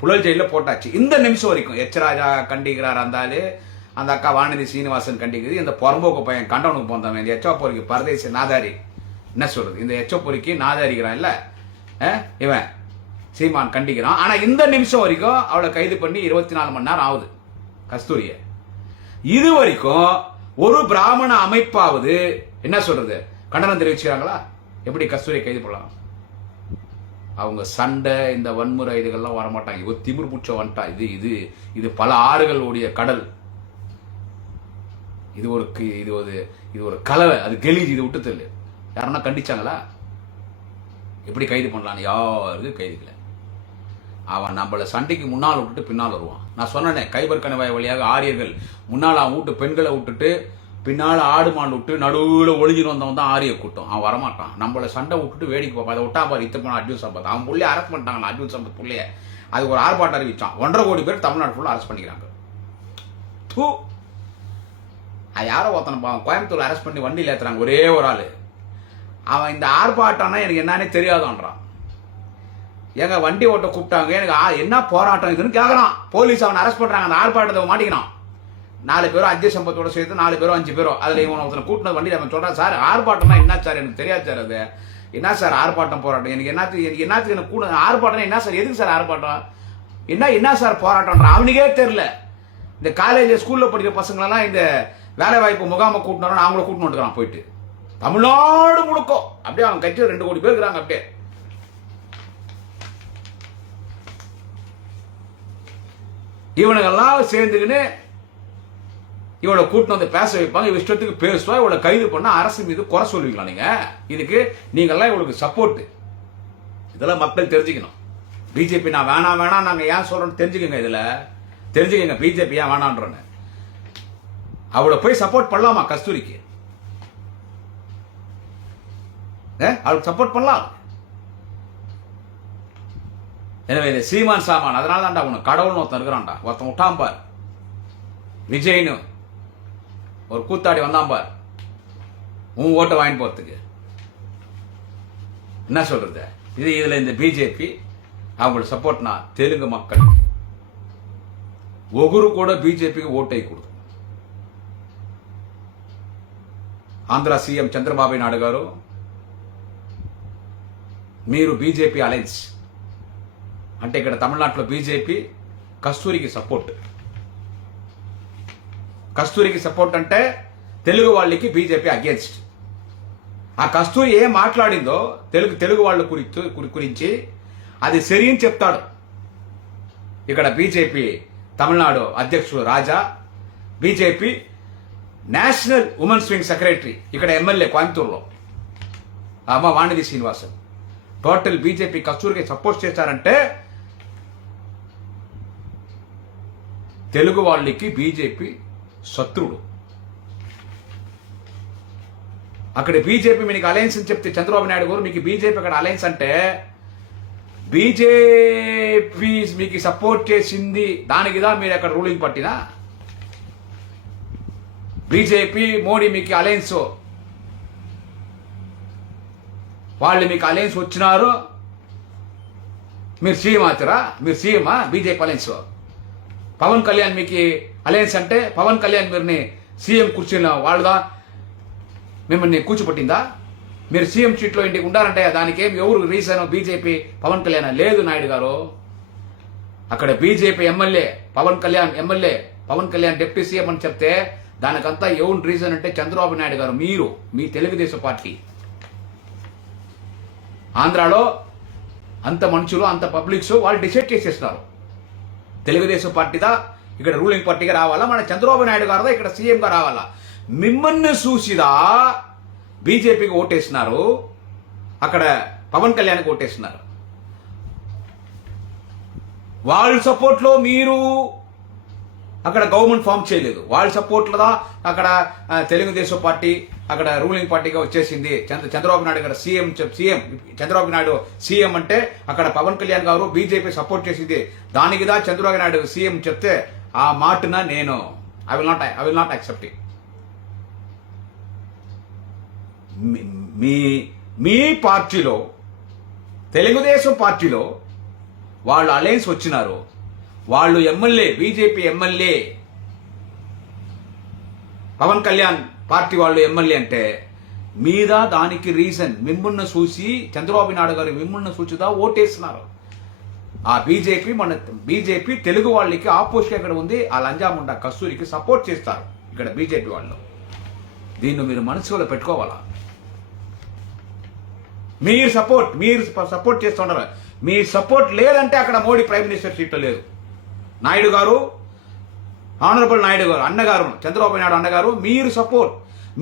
புழல் ஜெயில போட்டாச்சு. இந்த நிமிஷம் வரைக்கும் எச் ராஜா கண்டிக்கிறார், அந்த அக்கா வானதி சீனிவாசன் கண்டிக்குது. இந்த புறம்போக்கு பையன் கண்டவனுக்கு போந்தவன் இந்த எச்சோப்பொறிக்கு பரதேசி நாதாரி என்ன சொல்றது, இந்த எச்சோப்பொறிக்கு நாதாரிக்கிறான் இல்ல இவன் சீமான் கண்டிக்கிறான். ஆனா இந்த நிமிஷம் வரைக்கும் அவளை கைது பண்ணி 24 மணி நேரம் ஆகுது கஸ்தூரிய. இது வரைக்கும் ஒரு பிராமண அமைப்பாவது என்ன சொல்றது கண்டனம் தெரிவிச்சுக்கிறாங்களா? எப்படி கஸ்தூரியை கைது பண்ணலாம்? அவங்க சண்டை, இந்த வன்முறை இதுகள்லாம் வரமாட்டாங்க. இவ திமிர் புச்ச வந்துட்டா. இது பல ஆறுகள் ஓடிய கடல். இது ஒரு கலவை, அது கெலிஜ். இது விட்டு தெரியல. யாருன்னா கண்டிச்சாங்களா? எப்படி கைது பண்ணலாம்? யாருக்கு கைதுக்கல. அவன் நம்மள சண்டைக்கு முன்னால் விட்டுட்டு பின்னால் வருவான். நான் சொன்னேனே, கைபர் கணவாய் வழியாக ஆரியர்கள் முன்னால் அவன் வீட்டு பெண்களை விட்டுட்டு பின்னால் ஆடு மாடு விட்டு நடுவில் ஒளிஞ்சிட்டு வந்தவன் தான் ஆரிய கூட்டம். அவன் வரமாட்டான். நம்மள சண்டை விட்டுட்டு வேடிக்கை பார்ப்பா. அதை விட்டா பாரு இத்த போன அர்ஜுன் சம்பத். அவன் புள்ளைய அரெஸ்ட் பண்ணிட்டாங்க. அர்ஜுன் சம்பத் புள்ளைய அதுக்கு ஒரு ஆர்ப்பாட்டம் அறிவிச்சான். 1.5 கோடி பேர் தமிழ்நாடு ஃபுல்லாக அரெஸ்ட் பண்ணிக்கிறாங்க. அது யாரோ ஒருத்தனை கோயம்புத்தூர் அரெஸ்ட் பண்ணி வண்டியில் ஏற்றுறாங்க, ஒரே ஒரு ஆள். அவன் இந்த ஆர்ப்பாட்டம்னா எனக்கு என்னன்னே தெரியாதான்றான். எங்க வண்டி ஓட்ட கூப்பிட்டாங்க, எனக்கு என்ன போராட்டம் இதுன்னு கேட்கறான். போலீஸ் அவனை அரெஸ்ட் பண்றாங்க, அந்த ஆர்ப்பாட்டத்தை மாட்டிக்கிறான். 4 பேரும் அஜய் சம்பத்தோட சேர்த்து 4 பேரும் 5 பேரும். அதுல இவன் ஒருத்தனை கூட்டினது வண்டி அவன் சொல்றான், சார் ஆர்ப்பாட்டம்னா என்ன சார், எனக்கு தெரியாது சார். அது என்ன சார் ஆர்ப்பாட்டம் போராட்டம், எனக்கு என்னத்துக்கு எனக்கு கூட ஆர்ப்பாட்டம் என்ன சார், எதுக்கு சார் ஆர்ப்பாட்டம், என்ன சார் போராட்டம்ன்ற அவனுக்கே தெரியல. இந்த காலேஜ் ஸ்கூல்ல படிக்கிற பசங்களெல்லாம் இந்த வேலை வாய்ப்பு முகாம கூட்டினோம், அவங்கள கூட்டின்னு வந்துக்கிறான் போயிட்டு. தமிழ்நாடு முழுக்கம் அப்படியே அவன் கட்சியில் 2 கோடி பேர் இருக்கிறாங்க. அப்படியே இவனுங்கெல்லாம் சேர்ந்துக்கின்னு இவளை கூட்டின்னு வந்து பேச வைப்பாங்க. இவ இஷ்டத்துக்கு பேசுவா. இவளை கைது பண்ண அரசு மீது குறை சொல்லுவீங்களா நீங்க? இதுக்கு நீங்கெல்லாம் இவளுக்கு சப்போர்ட். இதெல்லாம் மக்கள் தெரிஞ்சுக்கணும். பிஜேபி நான் வேணாம் நாங்க ஏன் சொல்றோம்னு தெரிஞ்சுக்கங்க. இதுல தெரிஞ்சுக்கங்க பிஜேபி ஏன் வேணான்றோன்னு. அவளை போய் சப்போர்ட் பண்ணலாமா கஸ்தூரிக்கு? அவளுக்கு சப்போர்ட் பண்ணலாம். எனவே இந்த சீமான் சாமான் அதனால தான்டா உனக்கு கடவுள்னு ஒருத்தன் இருக்கிறான்டா. ஒருத்தன் விட்டான் பார், விஜய்னு ஒரு கூத்தாடி வந்தான் பார், உன் ஓட்டை வாங்கி போறதுக்கு. என்ன சொல்றது? இதுல இந்த பிஜேபி அவங்களோட சப்போர்ட்னா தெலுங்கு மக்கள் ஒகுரு கூட பிஜேபிக்கு ஓட்டை கொடுத்து. ఆంధ్ర సీఎం చంద్రబాబు నాయుడు గారు మీరు బీజేపీ అలయన్స్ అంటే ఇక్కడ తమిళనాడులో బీజేపీ కస్తూరికి సపోర్ట్. కస్తూరికి సపోర్ట్ అంటే తెలుగు వాళ్ళకి బీజేపీ అగేన్స్ట్. ఆ కస్తూరి ఏం మాట్లాడిందో తెలుగు వాళ్ళ గురించి అది సరి అని చెప్తాడు. ఇక్కడ బీజేపీ తమిళనాడు అధ్యక్షుడు Raja, BJP national women's wing secretary ఇక్కడ ఎమ్మెల్యే కోయంబత్తూరులో అమ్మ వాణిది శ్రీనివాసన్. టోటల్ బీజేపీ కస్తూరికి సపోర్ట్ చేశారంటే తెలుగు వాళ్ళకి బీజేపీ శత్రుడు. అక్కడ బీజేపీ మీకు అలయన్స్ అని చెప్తే చంద్రబాబు నాయుడు గారు మీకు బీజేపీ అక్కడ అలయన్స్ అంటే బీజేపీ మీకు సపోర్ట్ చేసింది దానికిదా మీరు అక్కడ రూలింగ్ పట్టినా? బీజేపీ మోడీ మీకు అలయన్స్, వాళ్ళు మీకు అలయన్స్ వచ్చినారు, మీరు సీఎం అవుతారా? మీరు సీఎమా బీజేపీ అలయన్స్? పవన్ కళ్యాణ్ మీకు అలయన్స్ అంటే పవన్ కళ్యాణ్ మీరుని సీఎం కూర్చున్న వాళ్ళుగా మిమ్మల్ని కూర్చోబెట్టిందా? మీరు సీఎం సీట్లో ఇంటికి ఉండాలంటే దానికి ఏం ఎవరు రీజన్? బీజేపీ పవన్ కళ్యాణ్ లేదు నాయుడు గారు. అక్కడ BJP MLA Pawan Kalyan deputy CM అని చెప్తే దానికంతా ఎవరు రీజన్ అంటే చంద్రబాబు నాయుడు గారు, మీరు మీ తెలుగుదేశం పార్టీ. ఆంధ్రాలో అంత మనుషులు అంత పబ్లిక్స్ వాళ్ళు డిసైడ్ చేసేస్తున్నారు తెలుగుదేశం పార్టీదా ఇక్కడ రూలింగ్ పార్టీగా రావాలా, మన చంద్రబాబు నాయుడు గారుదా ఇక్కడ సీఎంగా రావాలా. మిమ్మల్ని చూసిదా బీజేపీకి ఓటేస్తున్నారు, అక్కడ పవన్ కళ్యాణ్కి ఓటేస్తున్నారు. వాళ్ళ సపోర్ట్ లో మీరు అక్కడ గవర్నమెంట్ ఫామ్ చేయలేదు. వాళ్ళ సపోర్ట్ లో అక్కడ తెలుగుదేశం పార్టీ అక్కడ రూలింగ్ పార్టీగా వచ్చేసింది. చంద్రబాబు నాయుడు గారు సీఎం చంద్రబాబు నాయుడు సీఎం అంటే అక్కడ పవన్ కళ్యాణ్ గారు బీజేపీ సపోర్ట్ చేసింది. దానికిదా చంద్రబాబు నాయుడు సీఎం చెప్తే ఆ మాటన నేను I will not accept it. మీ పార్టీలో తెలుగుదేశం పార్టీలో వాళ్ళు అలయన్స్ వచ్చినారు, వాళ్ళు MLA BJP MLA Pawan Kalyan party వాళ్ళు ఎమ్మెల్యే అంటే మీద దానికి రీజన్ మిమ్మల్ని చూసి చంద్రబాబు నాయుడు గారు మిమ్మల్ని చూసిదా ఓటేస్తున్నారు. ఆ బీజేపీ తెలుగు వాళ్ళకి ఆపోజిట్ ఎక్కడ ఉంది, ఆ లంజాముండా కస్తూరికి సపోర్ట్ చేస్తారు ఇక్కడ బీజేపీ వాళ్ళు. దీన్ని మీరు మనసులో పెట్టుకోవాలా. మీరు సపోర్ట్ చేస్తున్నారు. మీ సపోర్ట్ లేదంటే అక్కడ మోడీ ప్రైమ్ మినిస్టర్ సీట్లో లేదు. నాయుడు గారు, ఆనరబుల్ నాయుడు గారు అన్నగారు, చంద్రబాబు నాయుడు అన్నగారు,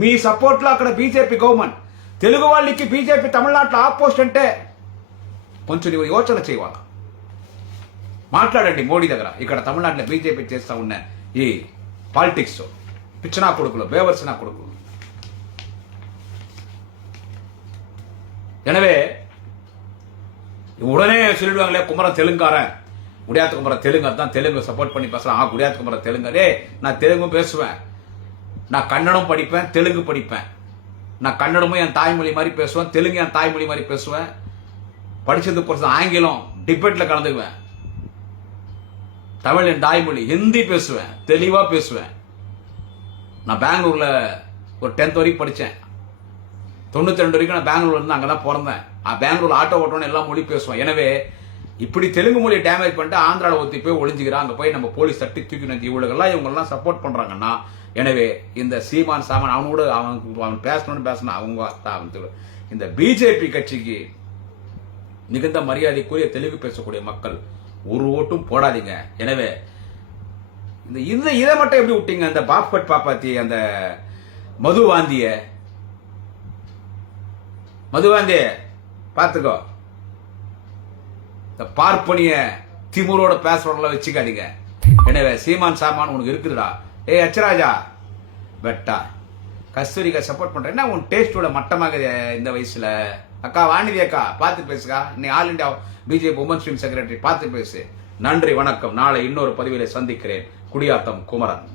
మీ సపోర్ట్ లో అక్కడ బీజేపీ గవర్నమెంట్ తెలుగు వాళ్ళకి బీజేపీ తమిళనాడులో ఆపోజిట్ అంటే కొంచెం యోచన చేయాల. మాట్లాడండి మోడీ దగ్గర. ఇక్కడ తమిళనాడులో బీజేపీ చేస్తా ఉన్న ఈ పాలిటిక్స్ పిచ్చనా కొడుకులు, బేవర్సిన కొడుకులు. எனவே உடனே சொல்லிடுவாங்களே குமரன் தெலுங்காரன், குடியாத்த குமரன் தெலுங்கு, தான் தெலுங்கு சப்போர்ட் பண்ணி பேசலாம். குடியாத்த குமரன் தெலுங்கு. நான் தெலுங்கும் பேசுவேன், நான் கன்னடம் படிப்பேன், தெலுங்கு படிப்பேன். நான் கன்னடமும் என் தாய்மொழி மாதிரி பேசுவேன், தெலுங்கு என் தாய்மொழி மாதிரி பேசுவேன். படிச்சது பொறுத்து ஆங்கிலம் டிபேட்ல கலந்துக்குவேன். தமிழ் என் தாய்மொழி, ஹிந்தி பேசுவேன், தெளிவா பேசுவேன். நான் பெங்களூர்ல ஒரு 10th வரைக்கும் படித்தேன். 92 வரைக்கும் நான் பெங்களூர்ல இருந்து அங்கதான் பிறந்தேன். பெங்களூர்ல ஆட்டோ ஓட்டணும், எல்லாம் மொழி பேசுவேன். எனவே இப்படி தெலுங்கு மொழியை டேமேஜ் பண்ணிட்டு ஆந்திராவில் ஒத்தி போய் ஒளிஞ்சுக்கிறான். அங்க போய் நம்ம போலீஸ் தட்டி தூக்கி இவங்கெல்லாம் சப்போர்ட் பண்றாங்கன்னா, எனவே இந்த சீமான் சாமான் அவனோட அவன் பேசணும் அவங்க இந்த பிஜேபி கட்சிக்கு மிகுந்த மரியாதைக்குரிய தெலுங்கு பேசக்கூடிய மக்கள் ஒரு ஓட்டும் போடாதீங்க. எனவே இந்த இதை மட்டும் எப்படி விட்டீங்க? அந்த பாப்கட் பாப்பாத்தி, அந்த மதுவாந்திய பாத்துக்கோ. இந்த பார்ப்பனிய திமுரோட பேசுறவங்கள வச்சுக்காதீங்க. எனவே சீமான் சாமான் உனக்கு இருக்குதுடா. அச்சராஜா வெட்டா கஸ்தூரிக்கா சப்போர்ட் பண்றேன். என்ன உன் டேஸ்டோட மட்டமாக இந்த வயசுல? அக்கா வாணிதி அக்கா பார்த்து பேசுக்கா. நீ all India BJP woman stream secretary, பார்த்து பேசு. நன்றி, வணக்கம். நாளை இன்னொரு பதிவிலே சந்திக்கிறேன். குடியாத்தம் குமரன்.